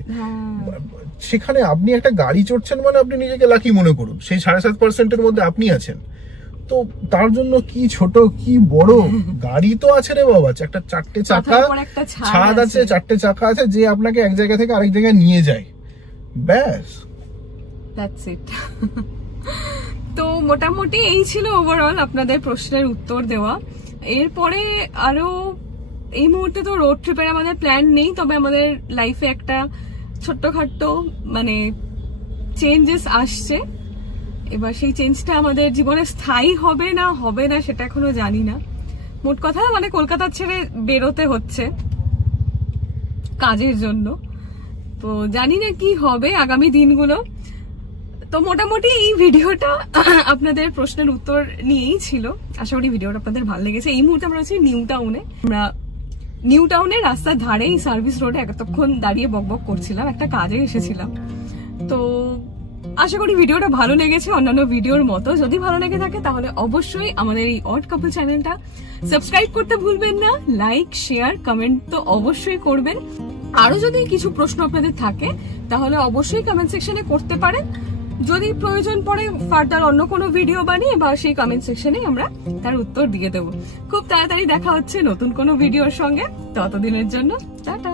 সেখানে আপনি একটা গাড়ি চড়ছেন মানে আপনি নিজেকে লাকি মনে করুন, সেই 7.5%-এর মধ্যে আপনি আছেন। তো তার জন্য কি ছোট কি বড় গাড়ি তো আছে রে বাবা, একটা 4টে চাকা ছাদ আছে, 4টে চাকা আছে, যে আপনাকে এক জায়গা থেকে আরেক জায়গায় নিয়ে যায়, ব্যাস, দ্যাটস ইট। তো মোটামুটি এই ছিল ওভারঅল আপনাদের প্রশ্নের উত্তর দেওয়া। এরপরে আরো এই মুহূর্তে তো রোড ট্রিপের আমাদের প্ল্যান নেই, তবে আমাদের লাইফে একটা ছোট্টখাট্ট মানে চেঞ্জেস আসছে। এবার সেই চেঞ্জটা আমাদের জীবনে স্থায়ী হবে না সেটা এখনো জানি না। মোট কথা মানে কলকাতা ছেড়ে বেরোতে হচ্ছে কাজের জন্য, তো জানি না কি হবে আগামী দিনগুলো। তো মোটামুটি এই ভিডিওটা আপনাদের প্রশ্নের উত্তর নিয়েই ছিল। আশা করি ভিডিওটা আপনাদের ভালো লেগেছে। এই মুহূর্তে আমরা আছি নিউ টাউনে। আমরা নিউ টাউনের রাস্তার ধারে এই সার্ভিস রোডে এতক্ষণ দাঁড়িয়ে বকবক করছিলাম, একটা কাজে এসেছিলাম। তো আশা করি ভিডিওটা ভালো লেগেছে অন্যান্য ভিডিওর মতো। যদি ভালো লেগে থাকে তাহলে অবশ্যই আমাদের এই অড কাপল চ্যানেলটা সাবস্ক্রাইব করতে ভুলবেন না। লাইক, শেয়ার, কমেন্ট তো অবশ্যই করবেন। আরো যদি কিছু প্রশ্ন আপনাদের থাকে তাহলে অবশ্যই কমেন্ট সেকশনে করতে পারেন। যদি প্রয়োজন পড়ে ফার্দার অন্য কোনো ভিডিও বানিয়ে বা সেই কমেন্ট সেকশনে আমরা তার উত্তর দিয়ে দেবো। খুব তাড়াতাড়ি দেখা হচ্ছে নতুন কোনো ভিডিওর সঙ্গে। ততদিনের জন্য টাটা।